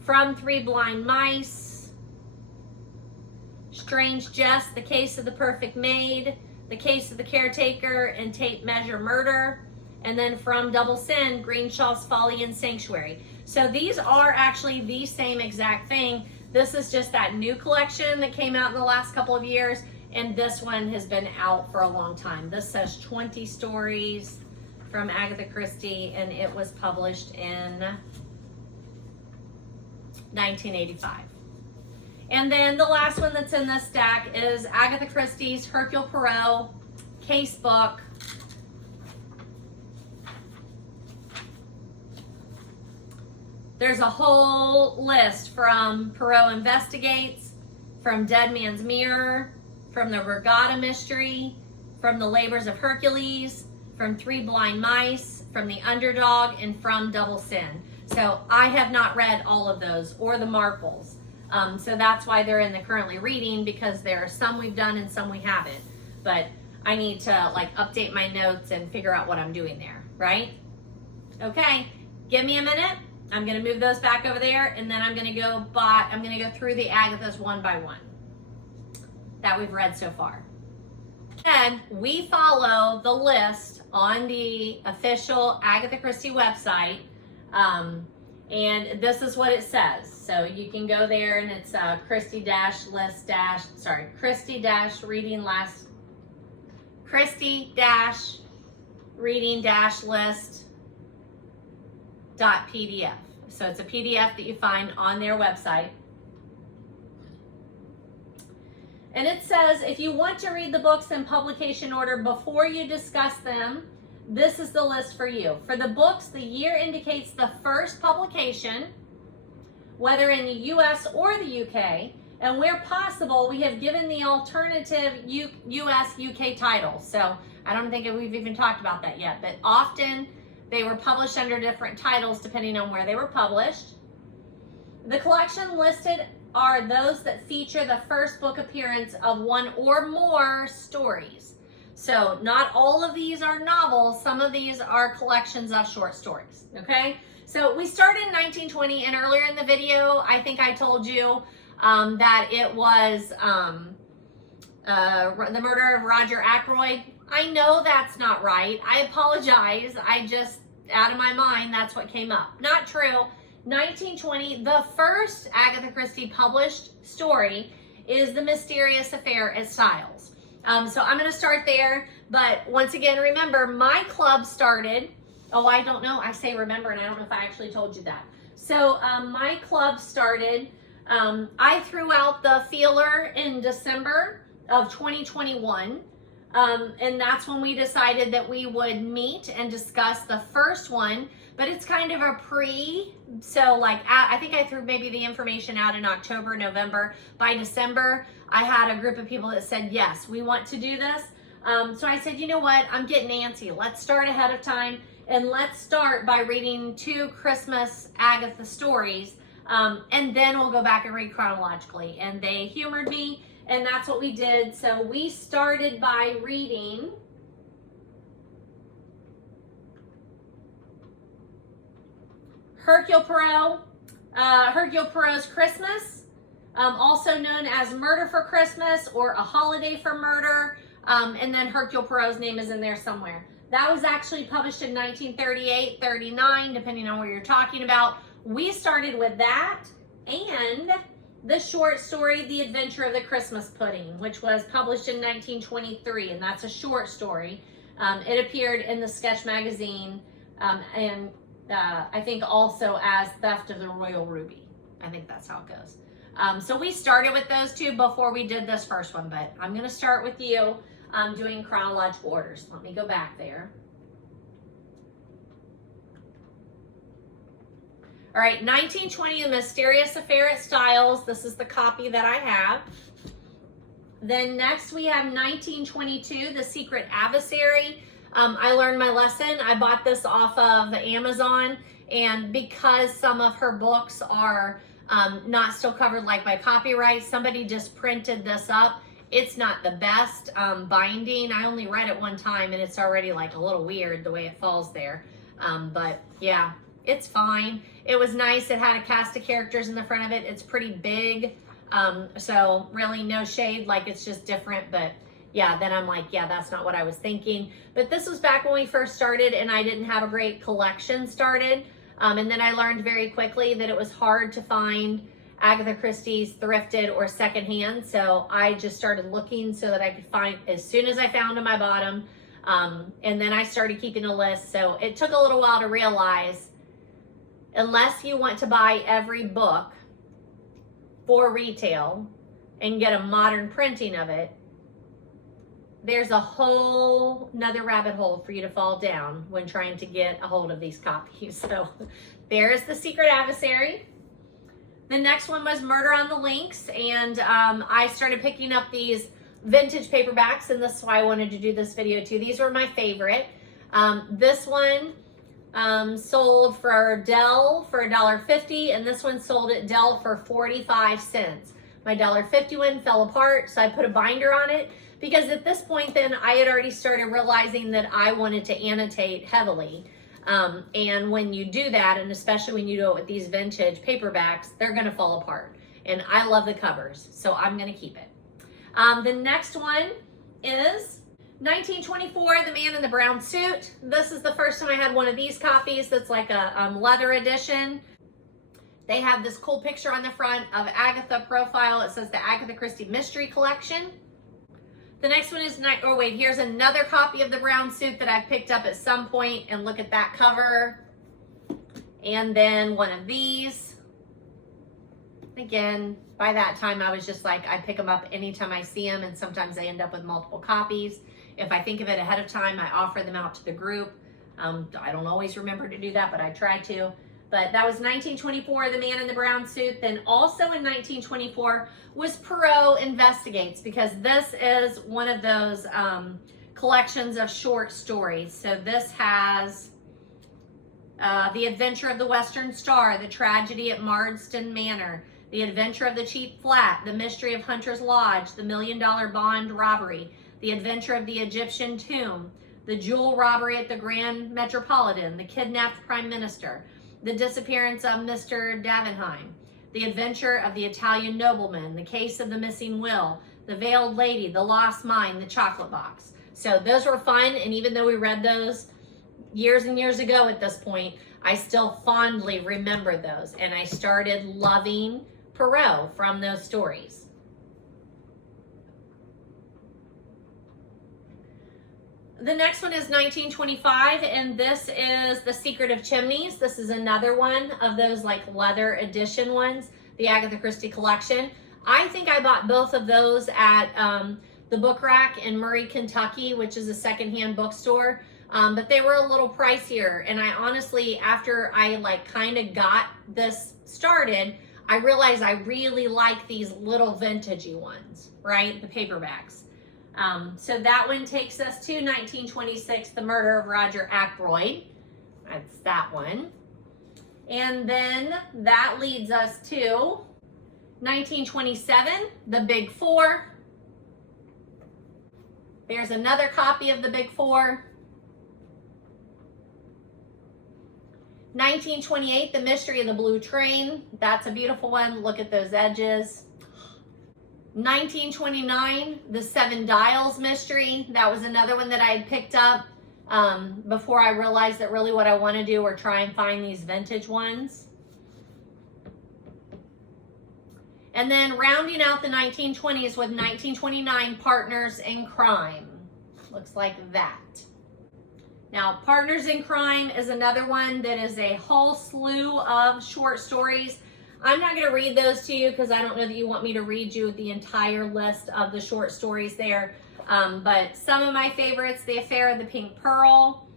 From Three Blind Mice, Strange Jest, The Case of the Perfect Maid, The Case of the Caretaker, and Tape Measure Murder. And then from Double Sin, Greenshaw's Folly and Sanctuary. So these are actually the same exact thing. This is just that new collection that came out in the last couple of years, and this one has been out for a long time. This says 20 stories from Agatha Christie, and it was published in 1985. And then the last one that's in this stack is Agatha Christie's Hercule Poirot case book. There's a whole list from Poirot Investigates, from Dead Man's Mirror, from the Regatta Mystery, from the Labors of Hercules, from Three Blind Mice, from The Underdog, and from Double Sin. So I have not read all of those or the Marples. So that's why they're in the currently reading, because there are some we've done and some we haven't. But I need to like update my notes and figure out what I'm doing there, right? Okay, give me a minute. I'm gonna move those back over there, and then I'm gonna go through the Agathas one by one that we've read so far. And we follow the list on the official Agatha Christie website. And this is what it says. So you can go there, and it's Christie-reading-list.pdf. So it's a PDF that you find on their website. And it says, if you want to read the books in publication order before you discuss them, this is the list for you. For the books, the year indicates the first publication, whether in the US or the UK, and where possible, we have given the alternative US, UK titles. So I don't think we've even talked about that yet, but often they were published under different titles depending on where they were published. The collection listed are those that feature the first book appearance of one or more stories. So not all of these are novels. Some of these are collections of short stories, okay? So we started in 1920, and earlier in the video, I think I told you that it was the murder of Roger Ackroyd. I know that's not right. I apologize. I just, out of my mind, that's what came up. Not true. 1920, the first Agatha Christie published story is The Mysterious Affair at Styles. So I'm going to start there, but once again, remember, my club started, oh, I don't know, I say remember, and I don't know if I actually told you that. So my club started, I threw out the feeler in December of 2021, and that's when we decided that we would meet and discuss the first one, but it's kind of a so like, I think I threw maybe the information out in October, November. By December, I had a group of people that said, yes, we want to do this. So I said, you know what, I'm getting antsy. Let's start ahead of time, and let's start by reading 2 Christmas Agatha stories, and then we'll go back and read chronologically. And they humored me, and that's what we did. So we started by reading Hercule Poirot's Christmas, also known as Murder for Christmas or A Holiday for Murder, and then Hercule Poirot's name is in there somewhere. That was actually published in 1938, 39, depending on what you're talking about. We started with that and the short story, The Adventure of the Christmas Pudding, which was published in 1923, and that's a short story. It appeared in the Sketch magazine, and I think also as Theft of the Royal Ruby. I think that's how it goes. So we started with those 2 before we did this first one, but I'm going to start with you doing chronological orders. Let me go back there. All right, 1920, The Mysterious Affair at Styles. This is the copy that I have. Then next we have 1922, The Secret Adversary. I learned my lesson. I bought this off of Amazon, and because some of her books are not still covered like by copyright, somebody just printed this up. It's not the best binding. I only read it one time, and it's already like a little weird the way it falls there. But yeah, it's fine. It was nice. It had a cast of characters in the front of it. It's pretty big. So really no shade, like it's just different, but yeah, then I'm like, yeah, that's not what I was thinking. But this was back when we first started, and I didn't have a great collection started. And then I learned very quickly that it was hard to find Agatha Christie's thrifted or secondhand. So I just started looking so that I could find, as soon as I found them, I bought them. And then I started keeping a list. So it took a little while to realize, unless you want to buy every book for retail and get a modern printing of it, there's a whole nother rabbit hole for you to fall down when trying to get a hold of these copies. So there's The Secret Adversary. The next one was Murder on the Links, and I started picking up these vintage paperbacks, and this is why I wanted to do this video too. These were my favorite. This one sold for Dell for $1.50, and this one sold at Dell for 45 cents. My $1.50 one fell apart, so I put a binder on it, because at this point then I had already started realizing that I wanted to annotate heavily. And when you do that, and especially when you do it with these vintage paperbacks, they're gonna fall apart. And I love the covers, so I'm gonna keep it. The next one is 1924, The Man in the Brown Suit. This is the first time I had one of these copies that's like a leather edition. They have this cool picture on the front of Agatha profile. It says the Agatha Christie Mystery Collection. The next one is, oh wait, here's another copy of the brown suit that I picked up at some point, and look at that cover. And then one of these. Again, by that time I was just like, I pick them up anytime I see them, and sometimes I end up with multiple copies. If I think of it ahead of time, I offer them out to the group. I don't always remember to do that, but I try to. But that was 1924, The Man in the Brown Suit. Then also in 1924 was Poirot Investigates, because this is one of those collections of short stories. So this has The Adventure of the Western Star, The Tragedy at Marsden Manor, The Adventure of the Cheap Flat, The Mystery of Hunter's Lodge, The $1 Million Bond Robbery, The Adventure of the Egyptian Tomb, The Jewel Robbery at the Grand Metropolitan, The Kidnapped Prime Minister, The Disappearance of Mr. Davenheim, The Adventure of the Italian Nobleman, The Case of the Missing Will, The Veiled Lady, The Lost Mine, The Chocolate Box. So those were fun, and even though we read those years and years ago at this point, I still fondly remember those, and I started loving Poirot from those stories. The next one is 1925, and this is The Secret of Chimneys. This is another one of those like leather edition ones, the Agatha Christie collection. I think I bought both of those at the Book Rack in Murray, Kentucky, which is a secondhand bookstore. But they were a little pricier, and I honestly, after I like kind of got this started, I realized I really like these little vintagey ones, right? The paperbacks. So that one takes us to 1926, The Murder of Roger Ackroyd. That's that one. And then that leads us to 1927, The Big Four. There's another copy of The Big Four. 1928, The Mystery of the Blue Train. That's a beautiful one. Look at those edges. 1929, The Seven Dials Mystery. That was another one that I had picked up before I realized that really what I want to do or try and find these vintage ones. And then rounding out the 1920s with 1929, Partners in Crime. Looks like that. Now, Partners in Crime is another one that is a whole slew of short stories. I'm not going to read those to you because I don't know that you want me to read you the entire list of the short stories there. But some of my favorites, The Affair of the Pink Pearl,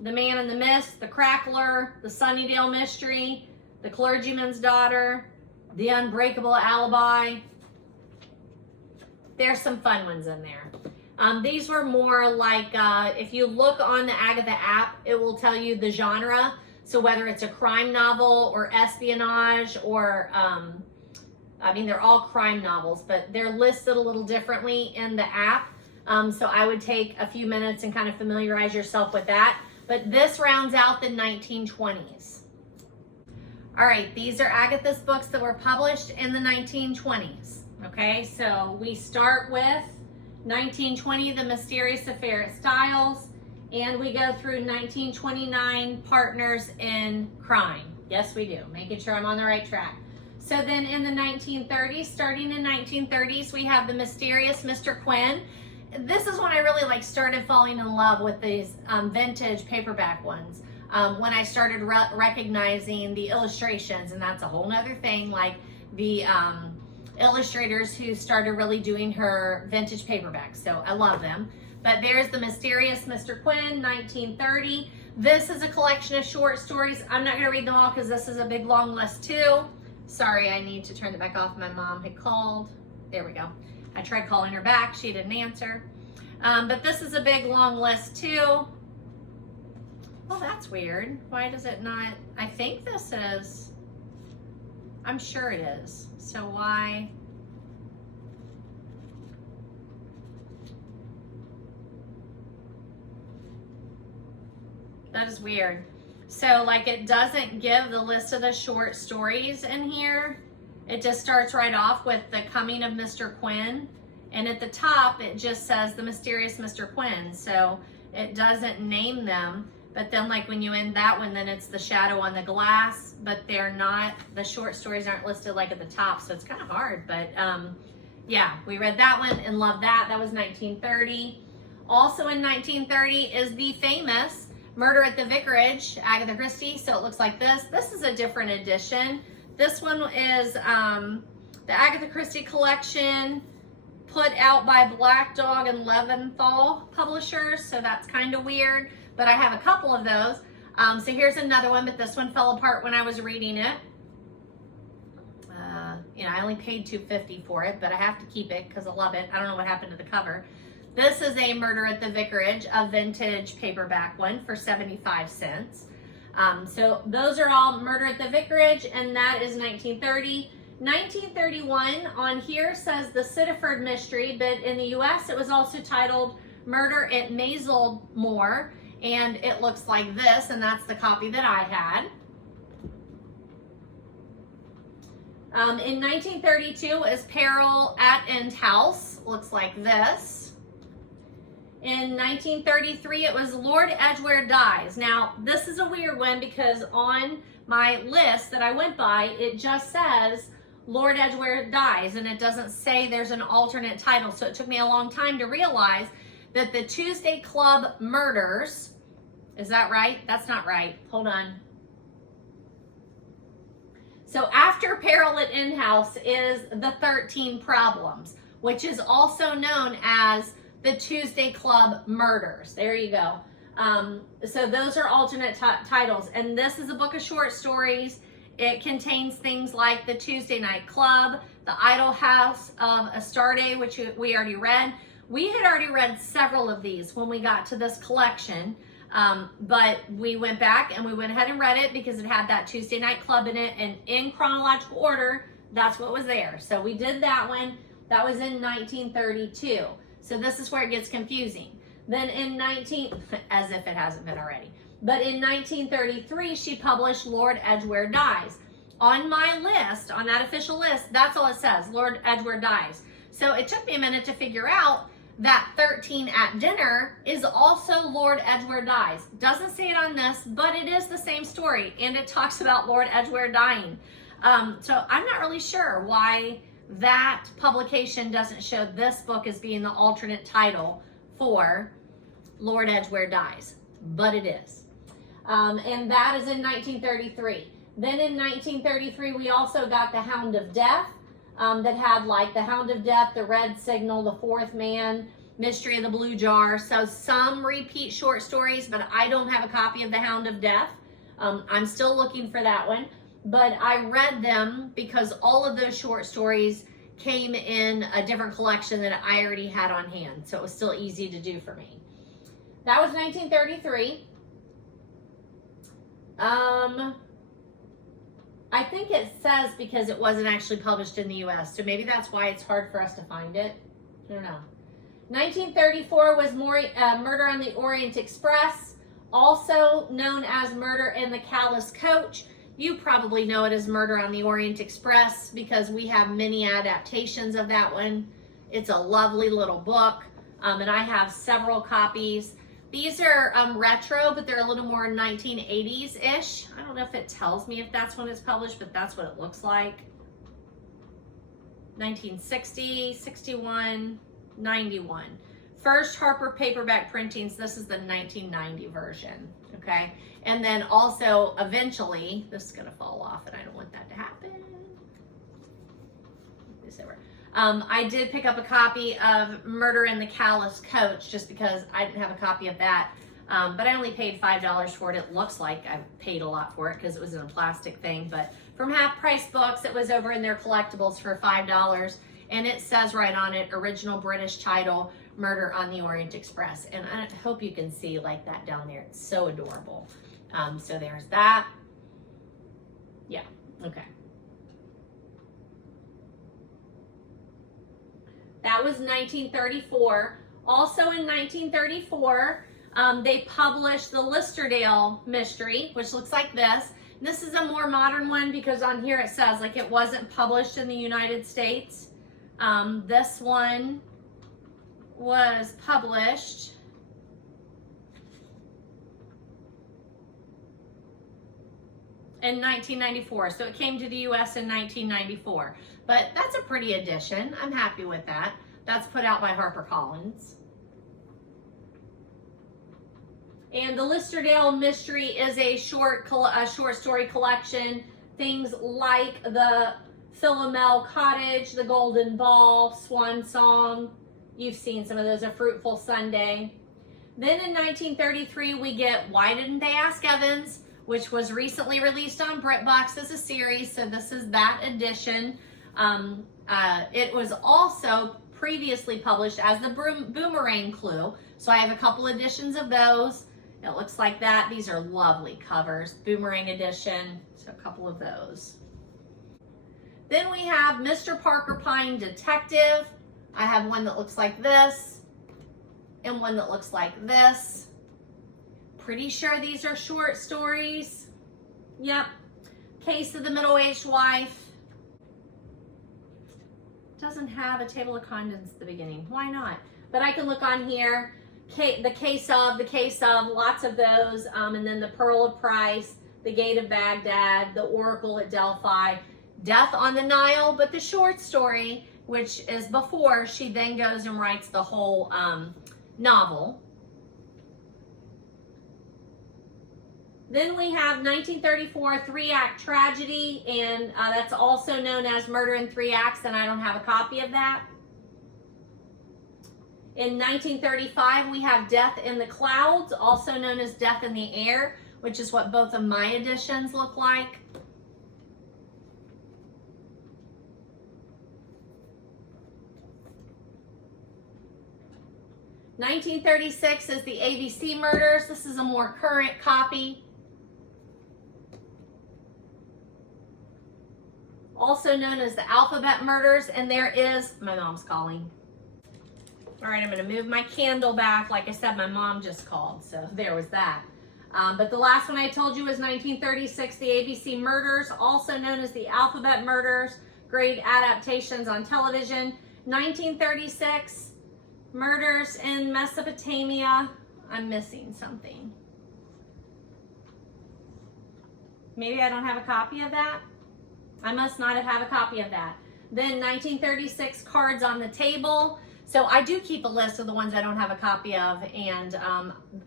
The Man in the Mist, The Crackler, The Sunnydale Mystery, The Clergyman's Daughter, The Unbreakable Alibi. There's some fun ones in there. These were more like, if you look on the Agatha app, it will tell you the genre. So whether it's a crime novel or espionage or, I mean, they're all crime novels, but they're listed a little differently in the app. So I would take a few minutes and kind of familiarize yourself with that. But this rounds out the 1920s. All right, these are Agatha's books that were published in the 1920s. Okay, so we start with 1920, The Mysterious Affair at Styles, and we go through 1929, Partners in Crime. Yes, we do, making sure I'm on the right track. So then in the 1930s, starting in 1930s, we have The Mysterious Mr. Quinn. This is when I really like started falling in love with these vintage paperback ones. When I started recognizing the illustrations, and that's a whole nother thing, like the illustrators who started really doing her vintage paperbacks. So I love them. But there's The Mysterious Mr. Quinn, 1930. This is a collection of short stories. I'm not going to read them all because this is a big long list too. Sorry, I need to turn it back off. My mom had called. There we go. I tried calling her back. She didn't answer. But this is a big long list too. Well, that's weird. Why does it not? I think this is, I'm sure it is. So why? That is weird. So like it doesn't give the list of the short stories in here. It just starts right off with The Coming of Mr. Quinn. And at the top, it just says The Mysterious Mr. Quinn. So it doesn't name them. But then like when you end that one, then it's The Shadow on the Glass, but they're not, the short stories aren't listed like at the top. So it's kind of hard, but yeah, we read that one and loved that. That was 1930. Also in 1930 is the famous Murder at the Vicarage, Agatha Christie. So it looks like this. This is a different edition. This one is the Agatha Christie collection put out by Black Dog and Leventhal publishers. So that's kind of weird. But I have a couple of those. So here's another one, but this one fell apart when I was reading it. You know, I only paid $2.50 for it, but I have to keep it because I love it. I don't know what happened to the cover. This is a Murder at the Vicarage, a vintage paperback one for 75 cents. So those are all Murder at the Vicarage, and that is 1930. 1931 on here says the Sittaford Mystery, but in the US it was also titled Murder at Mazelmore, and it looks like this, and that's the copy that I had. In 1932 is Peril at End House, looks like this. In 1933 it was Lord Edgware Dies. Now this is a weird one because on my list that I went by, it just says Lord Edgware Dies, and it doesn't say there's an alternate title. So it took me a long time to realize that the Tuesday Club Murders, is that right? That's not right. Hold on. So after Peril at End House is the 13 Problems, which is also known as the Tuesday Club Murders. There you go. So those are alternate titles. And this is a book of short stories. It contains things like the Tuesday Night Club, the Idle House of Astarte, which we already read. We had already read several of these when we got to this collection, but we went back and we went ahead and read it because it had that Tuesday Night Club in it, and in chronological order, that's what was there. So we did that one. That was in 1932. So this is where it gets confusing. Then in as if it hasn't been already. But in 1933, she published Lord Edgware Dies. On my list, on that official list, that's all it says, Lord Edgware Dies. So it took me a minute to figure out that 13 at Dinner is also Lord Edgware Dies. Doesn't say it on this, but it is the same story, and it talks about Lord Edgware dying. So I'm not really sure why that publication doesn't show this book as being the alternate title for Lord Edgware Dies, but it is. And that is in 1933. Then in 1933, we also got The Hound of Death, that had like The Hound of Death, The Red Signal, The Fourth Man, Mystery of the Blue Jar. So some repeat short stories, but I don't have a copy of The Hound of Death. I'm still looking for that one, but I read them because all of those short stories came in a different collection that I already had on hand. So it was still easy to do for me. That was 1933. I think it says because it wasn't actually published in the US, so maybe that's why it's hard for us to find it. I don't know. 1934 was Murder on the Orient Express, also known as Murder in the Callous Coach. You probably know it as Murder on the Orient Express because we have many adaptations of that one. It's a lovely little book, and I have several copies. These are retro, but they're a little more 1980s-ish. I don't know if it tells me if that's when it's published, but that's what it looks like. 1960, 61, 91. First Harper paperback printings. This is the 1990 version, okay? And then also, eventually, this is gonna fall off, and I don't want that to happen. I did pick up a copy of Murder in the Callous Coach just because I didn't have a copy of that. But I only paid $5 for it. It looks like I paid a lot for it because it was in a plastic thing. But from Half Price Books, it was over in their collectibles for $5. And it says right on it, original British title, Murder on the Orient Express. And I hope you can see like that down there. It's so adorable. So there's that. Yeah, okay. That was 1934. Also in 1934, they published the Listerdale Mystery, which looks like this. This is a more modern one because on here it says like it wasn't published in the United States. This one was published in 1994. So it came to the US in 1994. But that's a pretty edition. I'm happy with that. That's put out by HarperCollins. And the Listerdale Mystery is a short story collection. Things like the Philomel Cottage, the Golden Ball, Swan Song. You've seen some of those, A Fruitful Sunday. Then in 1933, we get Why Didn't They Ask Evans, which was recently released on BritBox as a series. So this is that edition. It was also previously published as the Boomerang Clue. So I have a couple editions of those. It looks like that. These are lovely covers. Boomerang edition. So a couple of those. Then we have Mr. Parker Pine Detective. I have one that looks like this and one that looks like this. Pretty sure these are short stories. Yep. Case of the Middle-Aged Wife. Doesn't have a table of contents at the beginning. Why not? But I can look on here. The case of, lots of those. And then the Pearl of Price, the Gate of Baghdad, the Oracle at Delphi, Death on the Nile, but the short story, which is before she then goes and writes the whole novel. Then we have 1934 three-act tragedy, and that's also known as Murder in Three Acts, and I don't have a copy of that. In 1935, we have Death in the Clouds, also known as Death in the Air, which is what both of my editions look like. (1936) is the ABC Murders. This is a more current copy. Also known as the Alphabet Murders, and there is, my mom's calling. All right, I'm gonna move my candle back. Like I said, my mom just called, so there was that. But the last one I told you was 1936, the ABC Murders, also known as the Alphabet Murders, great adaptations on television. 1936, Murders in Mesopotamia. I'm missing something. Maybe I don't have a copy of that. I must not have a copy of that. Then 1936, Cards on the Table. So I do keep a list of the ones I don't have a copy of, and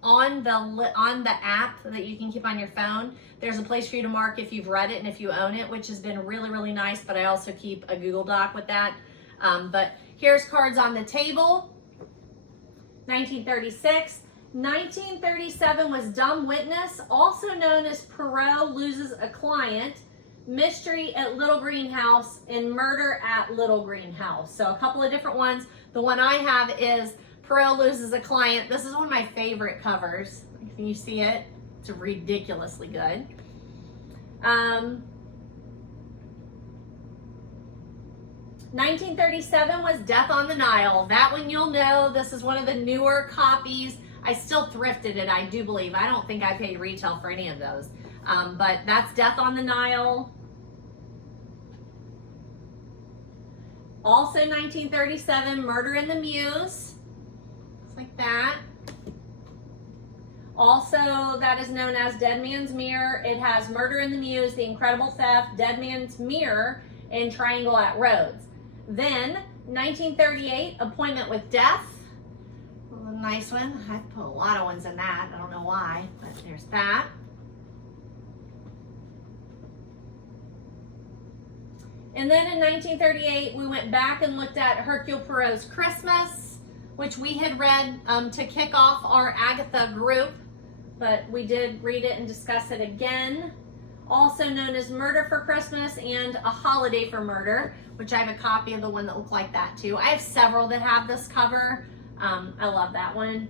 on the app that you can keep on your phone, there's a place for you to mark if you've read it and if you own it, which has been really, really nice, but I also keep a Google Doc with that. But here's Cards on the Table, 1936. 1937 was Dumb Witness, also known as Poirot Loses a Client, Mystery at Little Green House, and Murder at Little Green House. So a couple of different ones. The one I have is Poirot Loses a Client. This is one of my favorite covers. Can you see it? It's ridiculously good. 1937 was Death on the Nile. That one you'll know. This is one of the newer copies. I still thrifted it, I do believe. I don't think I paid retail for any of those. But that's Death on the Nile. Also 1937, Murder in the Mews. Looks like that. Also, that is known as Dead Man's Mirror. It has Murder in the Mews, The Incredible Theft, Dead Man's Mirror, and Triangle at Rhodes. Then 1938, Appointment with Death. A nice one. I put a lot of ones in that. I don't know why, but there's that. And then in 1938, we went back and looked at Hercule Poirot's Christmas, which we had read to kick off our Agatha group, but we did read it and discuss it again. Also known as Murder for Christmas and A Holiday for Murder, which I have a copy of the one that looked like that too. I have several that have this cover. I love that one.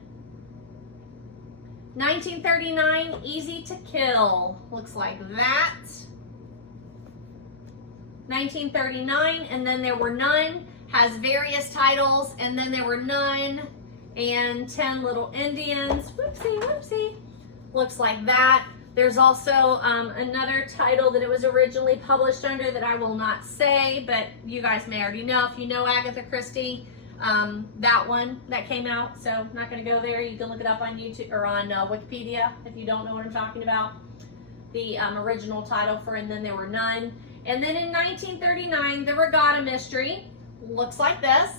1939, Easy to Kill. Looks like that. 1939, And Then There Were None. Has various titles, And Then There Were None, and 10 Little Indians. Whoopsie, whoopsie. Looks like that. There's also another title that it was originally published under that I will not say, but you guys may already know. If you know Agatha Christie, that one that came out, so I'm not going to go there. You can look it up on YouTube or on Wikipedia if you don't know what I'm talking about. The original title for And Then There Were None. And then in 1939, The Regatta Mystery. Looks like this.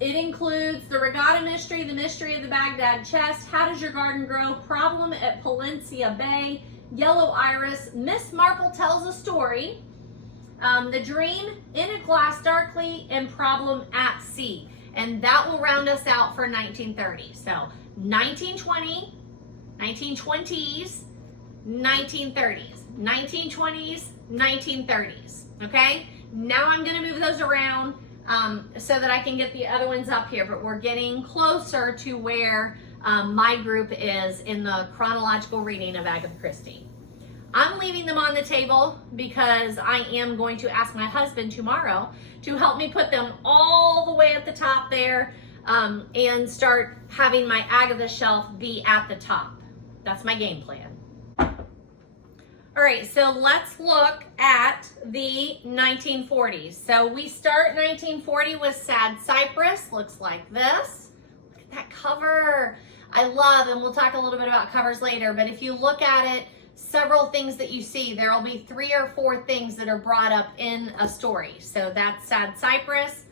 It includes The Regatta Mystery, The Mystery of the Baghdad Chest, How Does Your Garden Grow, Problem at Palencia Bay, Yellow Iris, Miss Marple Tells a Story, The Dream, In a Glass Darkly, and Problem at Sea. And that will round us out for 1930. So 1920, 1920s, 1930s, 1920s, 1930s, okay? Now I'm gonna move those around so that I can get the other ones up here, but we're getting closer to where my group is in the chronological reading of Agatha Christie. I'm leaving them on the table because I am going to ask my husband tomorrow to help me put them all the way at the top there, and start having my Agatha shelf be at the top. That's my game plan. All right, so let's look at the 1940s. So we start 1940 with Sad Cypress, looks like this. Look at that cover. I love, and we'll talk a little bit about covers later, but if you look at it, several things that you see, there will be 3 or 4 things that are brought up in a story. So that's Sad Cypress.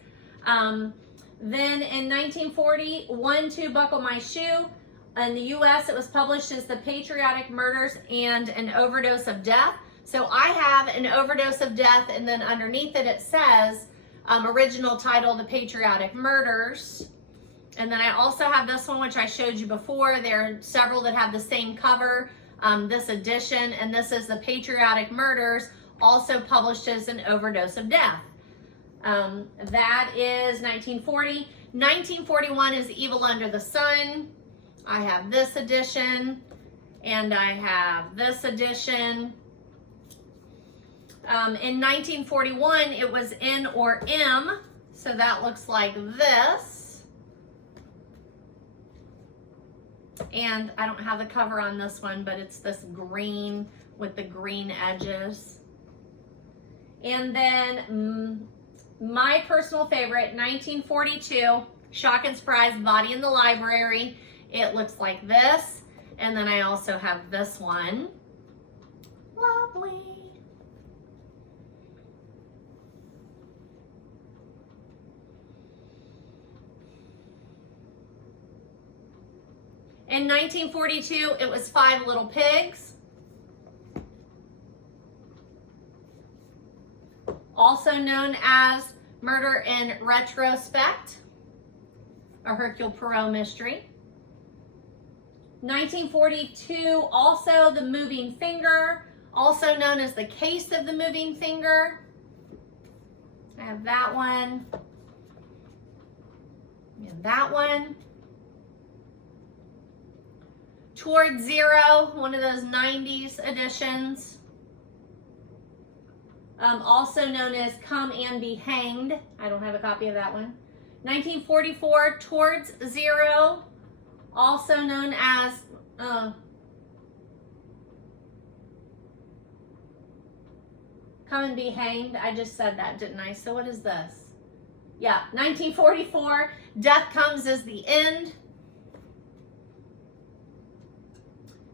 Then in 1940, 1-2 Buckle My Shoe. In the US, it was published as The Patriotic Murders and an Overdose of Death. So I have an Overdose of Death, and then underneath it, it says original title, The Patriotic Murders. And then I also have this one, which I showed you before. There are several that have the same cover, this edition, and this is The Patriotic Murders, also published as an Overdose of Death. That is 1940. 1941 is Evil Under the Sun. I have this edition, and I have this edition. In 1941, it was N or M, so that looks like this. And I don't have the cover on this one, but it's this green with the green edges. And then my personal favorite, 1942, Shock and Surprise, Body in the Library. It looks like this. And then I also have this one. Lovely. In 1942, it was 5 Little Pigs. Also known as Murder in Retrospect, a Hercule Poirot mystery. 1942, also The Moving Finger, also known as The Case of the Moving Finger. I have that one. And that one. Toward Zero, one of those 90s editions. Also known as Come and Be Hanged. I don't have a copy of that one. 1944, Towards Zero, also known as Come and Be Hanged. I just said that, didn't I? So what is this? Yeah, 1944, Death Comes as the End.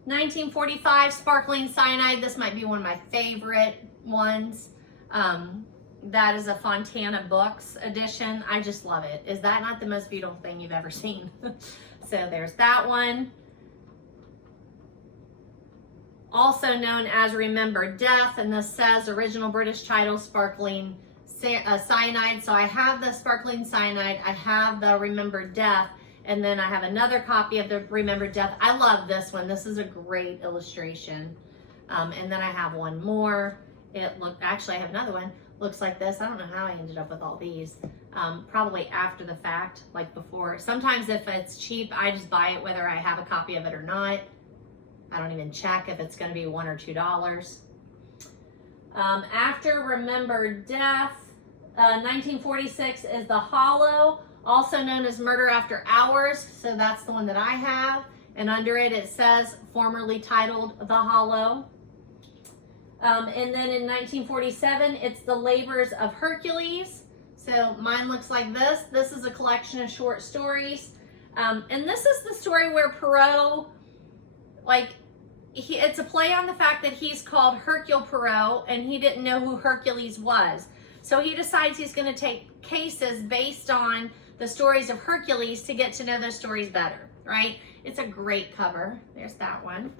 1945, Sparkling Cyanide. This might be one of my favorite ones. That is a Fontana Books edition. I just love it. Is that not the most beautiful thing you've ever seen? So there's that one. Also known as Remember Death, and this says original British title, Sparkling Cyanide. So I have the Sparkling Cyanide, I have the Remember Death, and then I have another copy of the Remember Death. I love this one. This is a great illustration. And then I have one more. Actually I have another one. Looks like this. I don't know how I ended up with all these. Probably after the fact, like before. Sometimes if it's cheap, I just buy it whether I have a copy of it or not. I don't even check if it's going to be $1 or $2. After Remember Death, 1946 is The Hollow, also known as Murder After Hours. So that's the one that I have. And under it, it says formerly titled The Hollow. And then in 1947, it's The Labors of Hercules. So mine looks like this. This is a collection of short stories. And this is the story where Poirot, it's a play on the fact that he's called Hercule Poirot and he didn't know who Hercules was. So he decides he's going to take cases based on the stories of Hercules to get to know those stories better, right? It's a great cover. There's that one.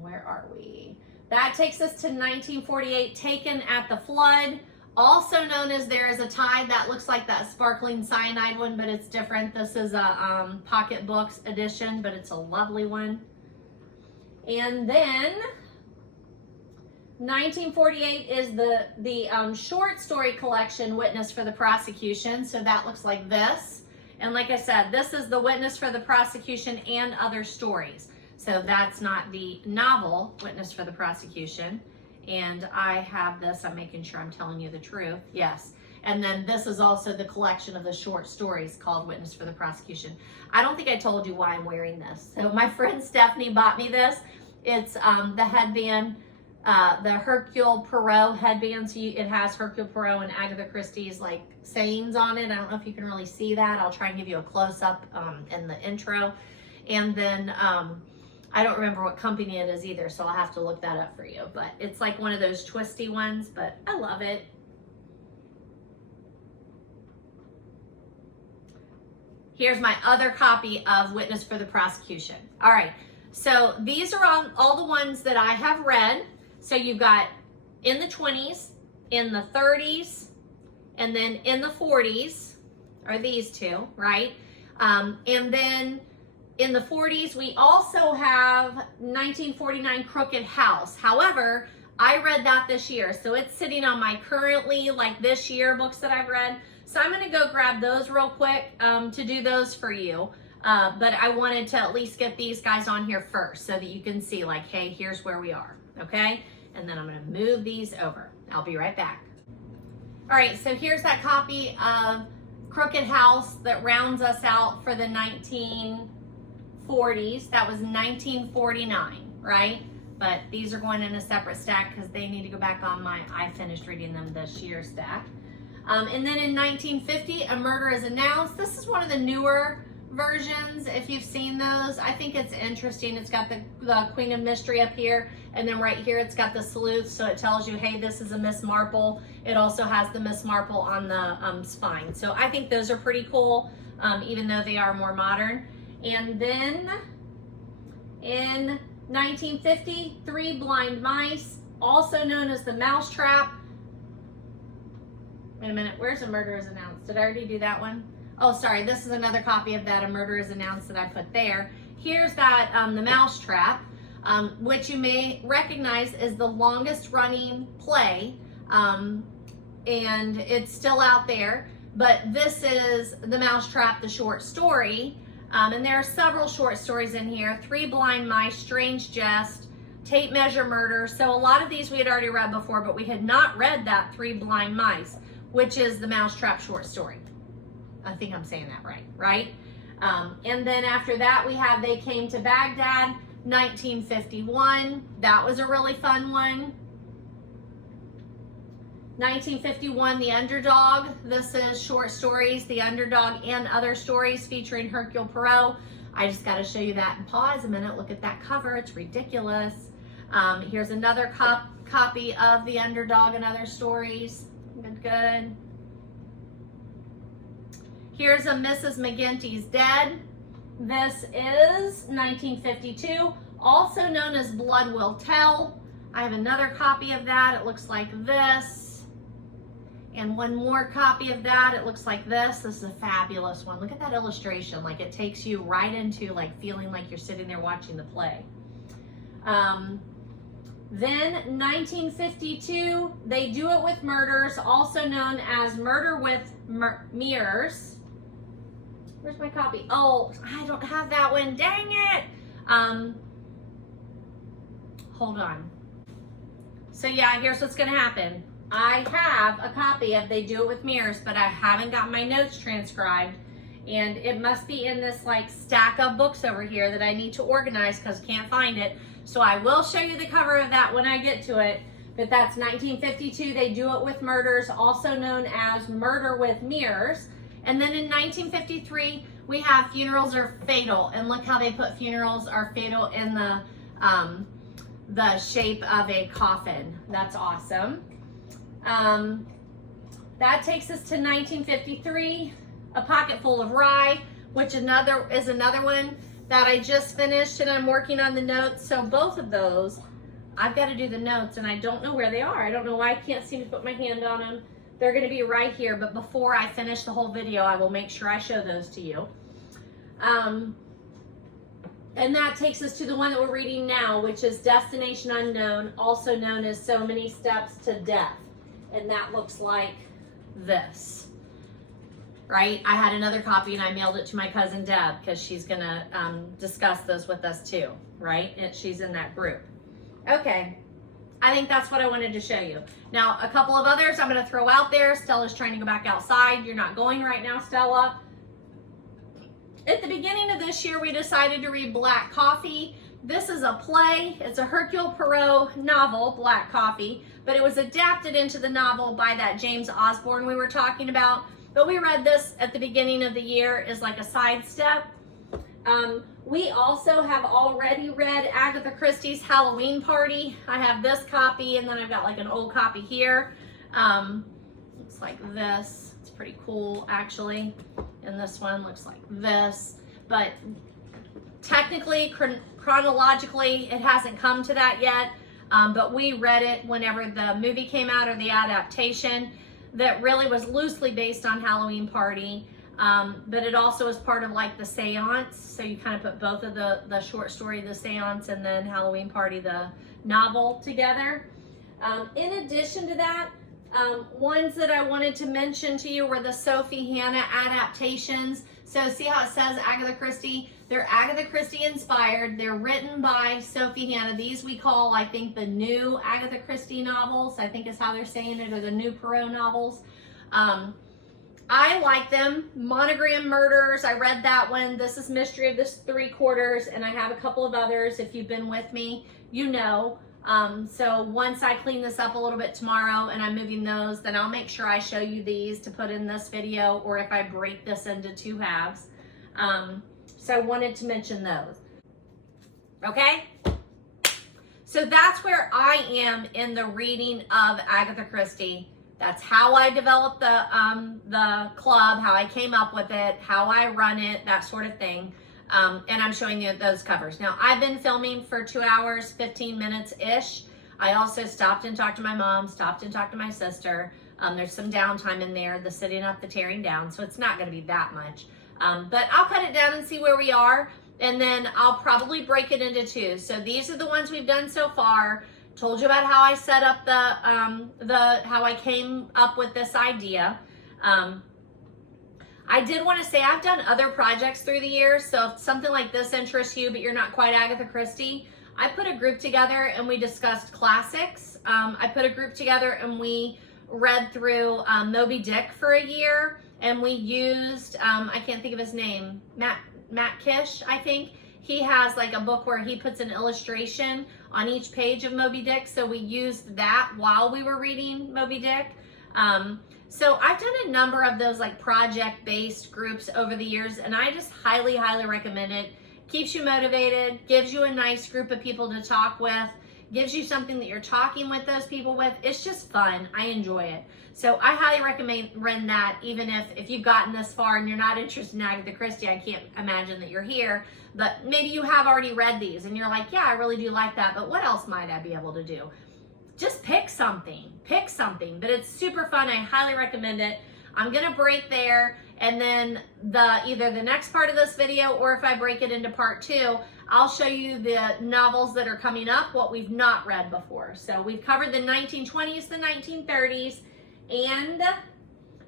Where are we? That takes us to 1948, Taken at the Flood. Also known as There Is a Tide. That looks like that Sparkling Cyanide one, but it's different. This is a Pocket Books edition, but it's a lovely one. And then 1948 is the short story collection, Witness for the Prosecution. So that looks like this. And like I said, this is the witness for the prosecution and other stories. So that's not the novel, Witness for the Prosecution. And I have this, I'm making sure I'm telling you the truth. Yes. And then this is also the collection of the short stories called Witness for the Prosecution. I don't think I told you why I'm wearing this. So my friend Stephanie bought me this. It's the headband, the Hercule Poirot headband. So it has Hercule Poirot and Agatha Christie's like sayings on it. I don't know if you can really see that. I'll try and give you a close-up in the intro. And then I don't remember what company it is either, so I'll have to look that up for you. But it's like one of those twisty ones, but I love it. Here's my other copy of Witness for the Prosecution. All right, so these are all the ones that I have read. So you've got in the 20s, in the 30s, and then in the 40s are these two, right? And then in the 40s, we also have 1949 Crooked House. However, I read that this year, so it's sitting on my currently, like this year, books that I've read. So I'm gonna go grab those real quick to do those for you. But I wanted to at least get these guys on here first so that you can see like, hey, here's where we are, okay? And then I'm gonna move these over. I'll be right back. All right, so here's that copy of Crooked House that rounds us out for the 1940s. That was 1949, right? But these are going in a separate stack because they need to go back on my, I finished reading them this year stack. And then in 1950, A Murder is Announced. This is one of the newer versions, if you've seen those. I think it's interesting. It's got the Queen of Mystery up here, and then right here it's got the sleuth, so it tells you, hey, this is a Miss Marple. It also has the Miss Marple on the spine. So I think those are pretty cool, even though they are more modern. And then in 1950, Three Blind Mice, also known as The Mousetrap. Wait a minute, where's A Murder is Announced? Did I already do that one? Oh, sorry, this is another copy of that, A Murder is Announced, that I put there. Here's that, The Mousetrap, which you may recognize is the longest running play, and it's still out there, but this is The Mousetrap, the short story, and there are several short stories in here, Three Blind Mice, Strange Jest, Tape Measure Murder. So a lot of these we had already read before, but we had not read that Three Blind Mice, which is the Mousetrap short story. I think I'm saying that right, right? And then after that, we have They Came to Baghdad, 1951. That was a really fun one. 1951, The Underdog. This is short stories, The Underdog and Other Stories featuring Hercule Poirot. I just got to show you that and pause a minute. Look at that cover. It's ridiculous. Here's another copy of The Underdog and Other Stories. Good. Here's a Mrs. McGinty's Dead. This is 1952, also known as Blood Will Tell. I have another copy of that. It looks like this. And one more copy of that. It looks like this. This is a fabulous one. Look at that illustration. Like it takes you right into like feeling like you're sitting there watching the play. Then 1952, They Do It With Murders, also known as Murder with Mirrors. Where's my copy? Oh, I don't have that one. Dang it. Hold on. So yeah, here's what's going to happen. I have a copy of They Do It With Mirrors, but I haven't got my notes transcribed. And it must be in this like stack of books over here that I need to organize because I can't find it. So I will show you the cover of that when I get to it. But that's 1952, They Do It With Murders, also known as Murder with Mirrors. And then in 1953, we have Funerals Are Fatal. And look how they put Funerals Are Fatal in the shape of a coffin. That's awesome. That takes us to 1953, A Pocket Full of Rye, which is another one that I just finished and I'm working on the notes. So both of those, I've got to do the notes and I don't know where they are. I don't know why I can't seem to put my hand on them. They're going to be right here, but before I finish the whole video, I will make sure I show those to you. And that takes us to the one that we're reading now, which is Destination Unknown, also known as So Many Steps to Death. And that looks like this. right? I had another copy and I mailed it to my cousin Deb because she's gonna discuss those with us too, right? She's in that group. Okay, I think that's what I wanted to show you. Now, a couple of others I'm gonna throw out there. Stella's trying to go back outside. You're not going right now, Stella. At the beginning of this year, we decided to read Black Coffee. This is a play. It's a Hercule Poirot novel, Black Coffee, but it was adapted into the novel by that James Osborne we were talking about. But we read this at the beginning of the year as like a sidestep. We also have already read Agatha Christie's Halloween Party. I have this copy, and then I've got like an old copy here. Looks like this. It's pretty cool, actually. And this one looks like this. But technically, chronologically, it hasn't come to that yet. But we read it whenever the movie came out, or the adaptation, that really was loosely based on Halloween Party. But it also is part of like the seance. So you kind of put both of the short story, the seance, and then Halloween Party, the novel, together. In addition to that, ones that I wanted to mention to you were the Sophie Hannah adaptations. So see how it says Agatha Christie? They're Agatha Christie inspired. They're written by Sophie Hannah. These we call, I think, the new Agatha Christie novels, I think is how they're saying it, or the new Poirot novels. I like them. Monogram Murders, I read that one. This is Mystery of the Three Quarters, and I have a couple of others. If you've been with me, you know. So once I clean this up a little bit tomorrow and I'm moving those, then I'll make sure I show you these to put in this video, or if I break this into two halves. So I wanted to mention those. Okay? So that's where I am in the reading of Agatha Christie. That's how I developed the club, how I came up with it, how I run it, that sort of thing. And I'm showing you those covers. Now, I've been filming for 2 hours, 15 minutes-ish. I also stopped and talked to my mom, stopped and talked to my sister. There's some downtime in there, the sitting up, the tearing down, so it's not gonna be that much. But I'll cut it down and see where we are, and then I'll probably break it into two. So these are the ones we've done so far. Told you about how I set up how I came up with this idea. I did want to say I've done other projects through the years, so if something like this interests you, but you're not quite Agatha Christie, I put a group together and we discussed classics. I put a group together and we read through Moby Dick for a year, and we used, I can't think of his name, Matt Kish, I think. He has like a book where he puts an illustration on each page of Moby Dick, so we used that while we were reading Moby Dick. So I've done a number of those like project-based groups over the years, and I just highly, highly recommend it. Keeps you motivated, gives you a nice group of people to talk with, gives you something that you're talking with those people with. It's just fun. I enjoy it. So I highly recommend that, even if you've gotten this far and you're not interested in Agatha Christie. I can't imagine that you're here, but maybe you have already read these and you're like, yeah, I really do like that, but what else might I be able to do? Just pick something, but it's super fun. I highly recommend it. I'm gonna break there, and then either the next part of this video, or if I break it into part 2, I'll show you the novels that are coming up, what we've not read before. So we've covered the 1920s, the 1930s, and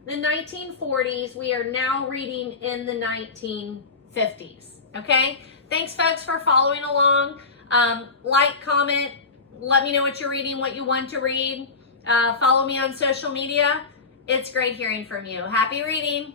the 1940s. We are now reading in the 1950s, okay? Thanks, folks, for following along. Like, comment, let me know what you're reading, what you want to read. Follow me on social media. It's great hearing from you. Happy reading.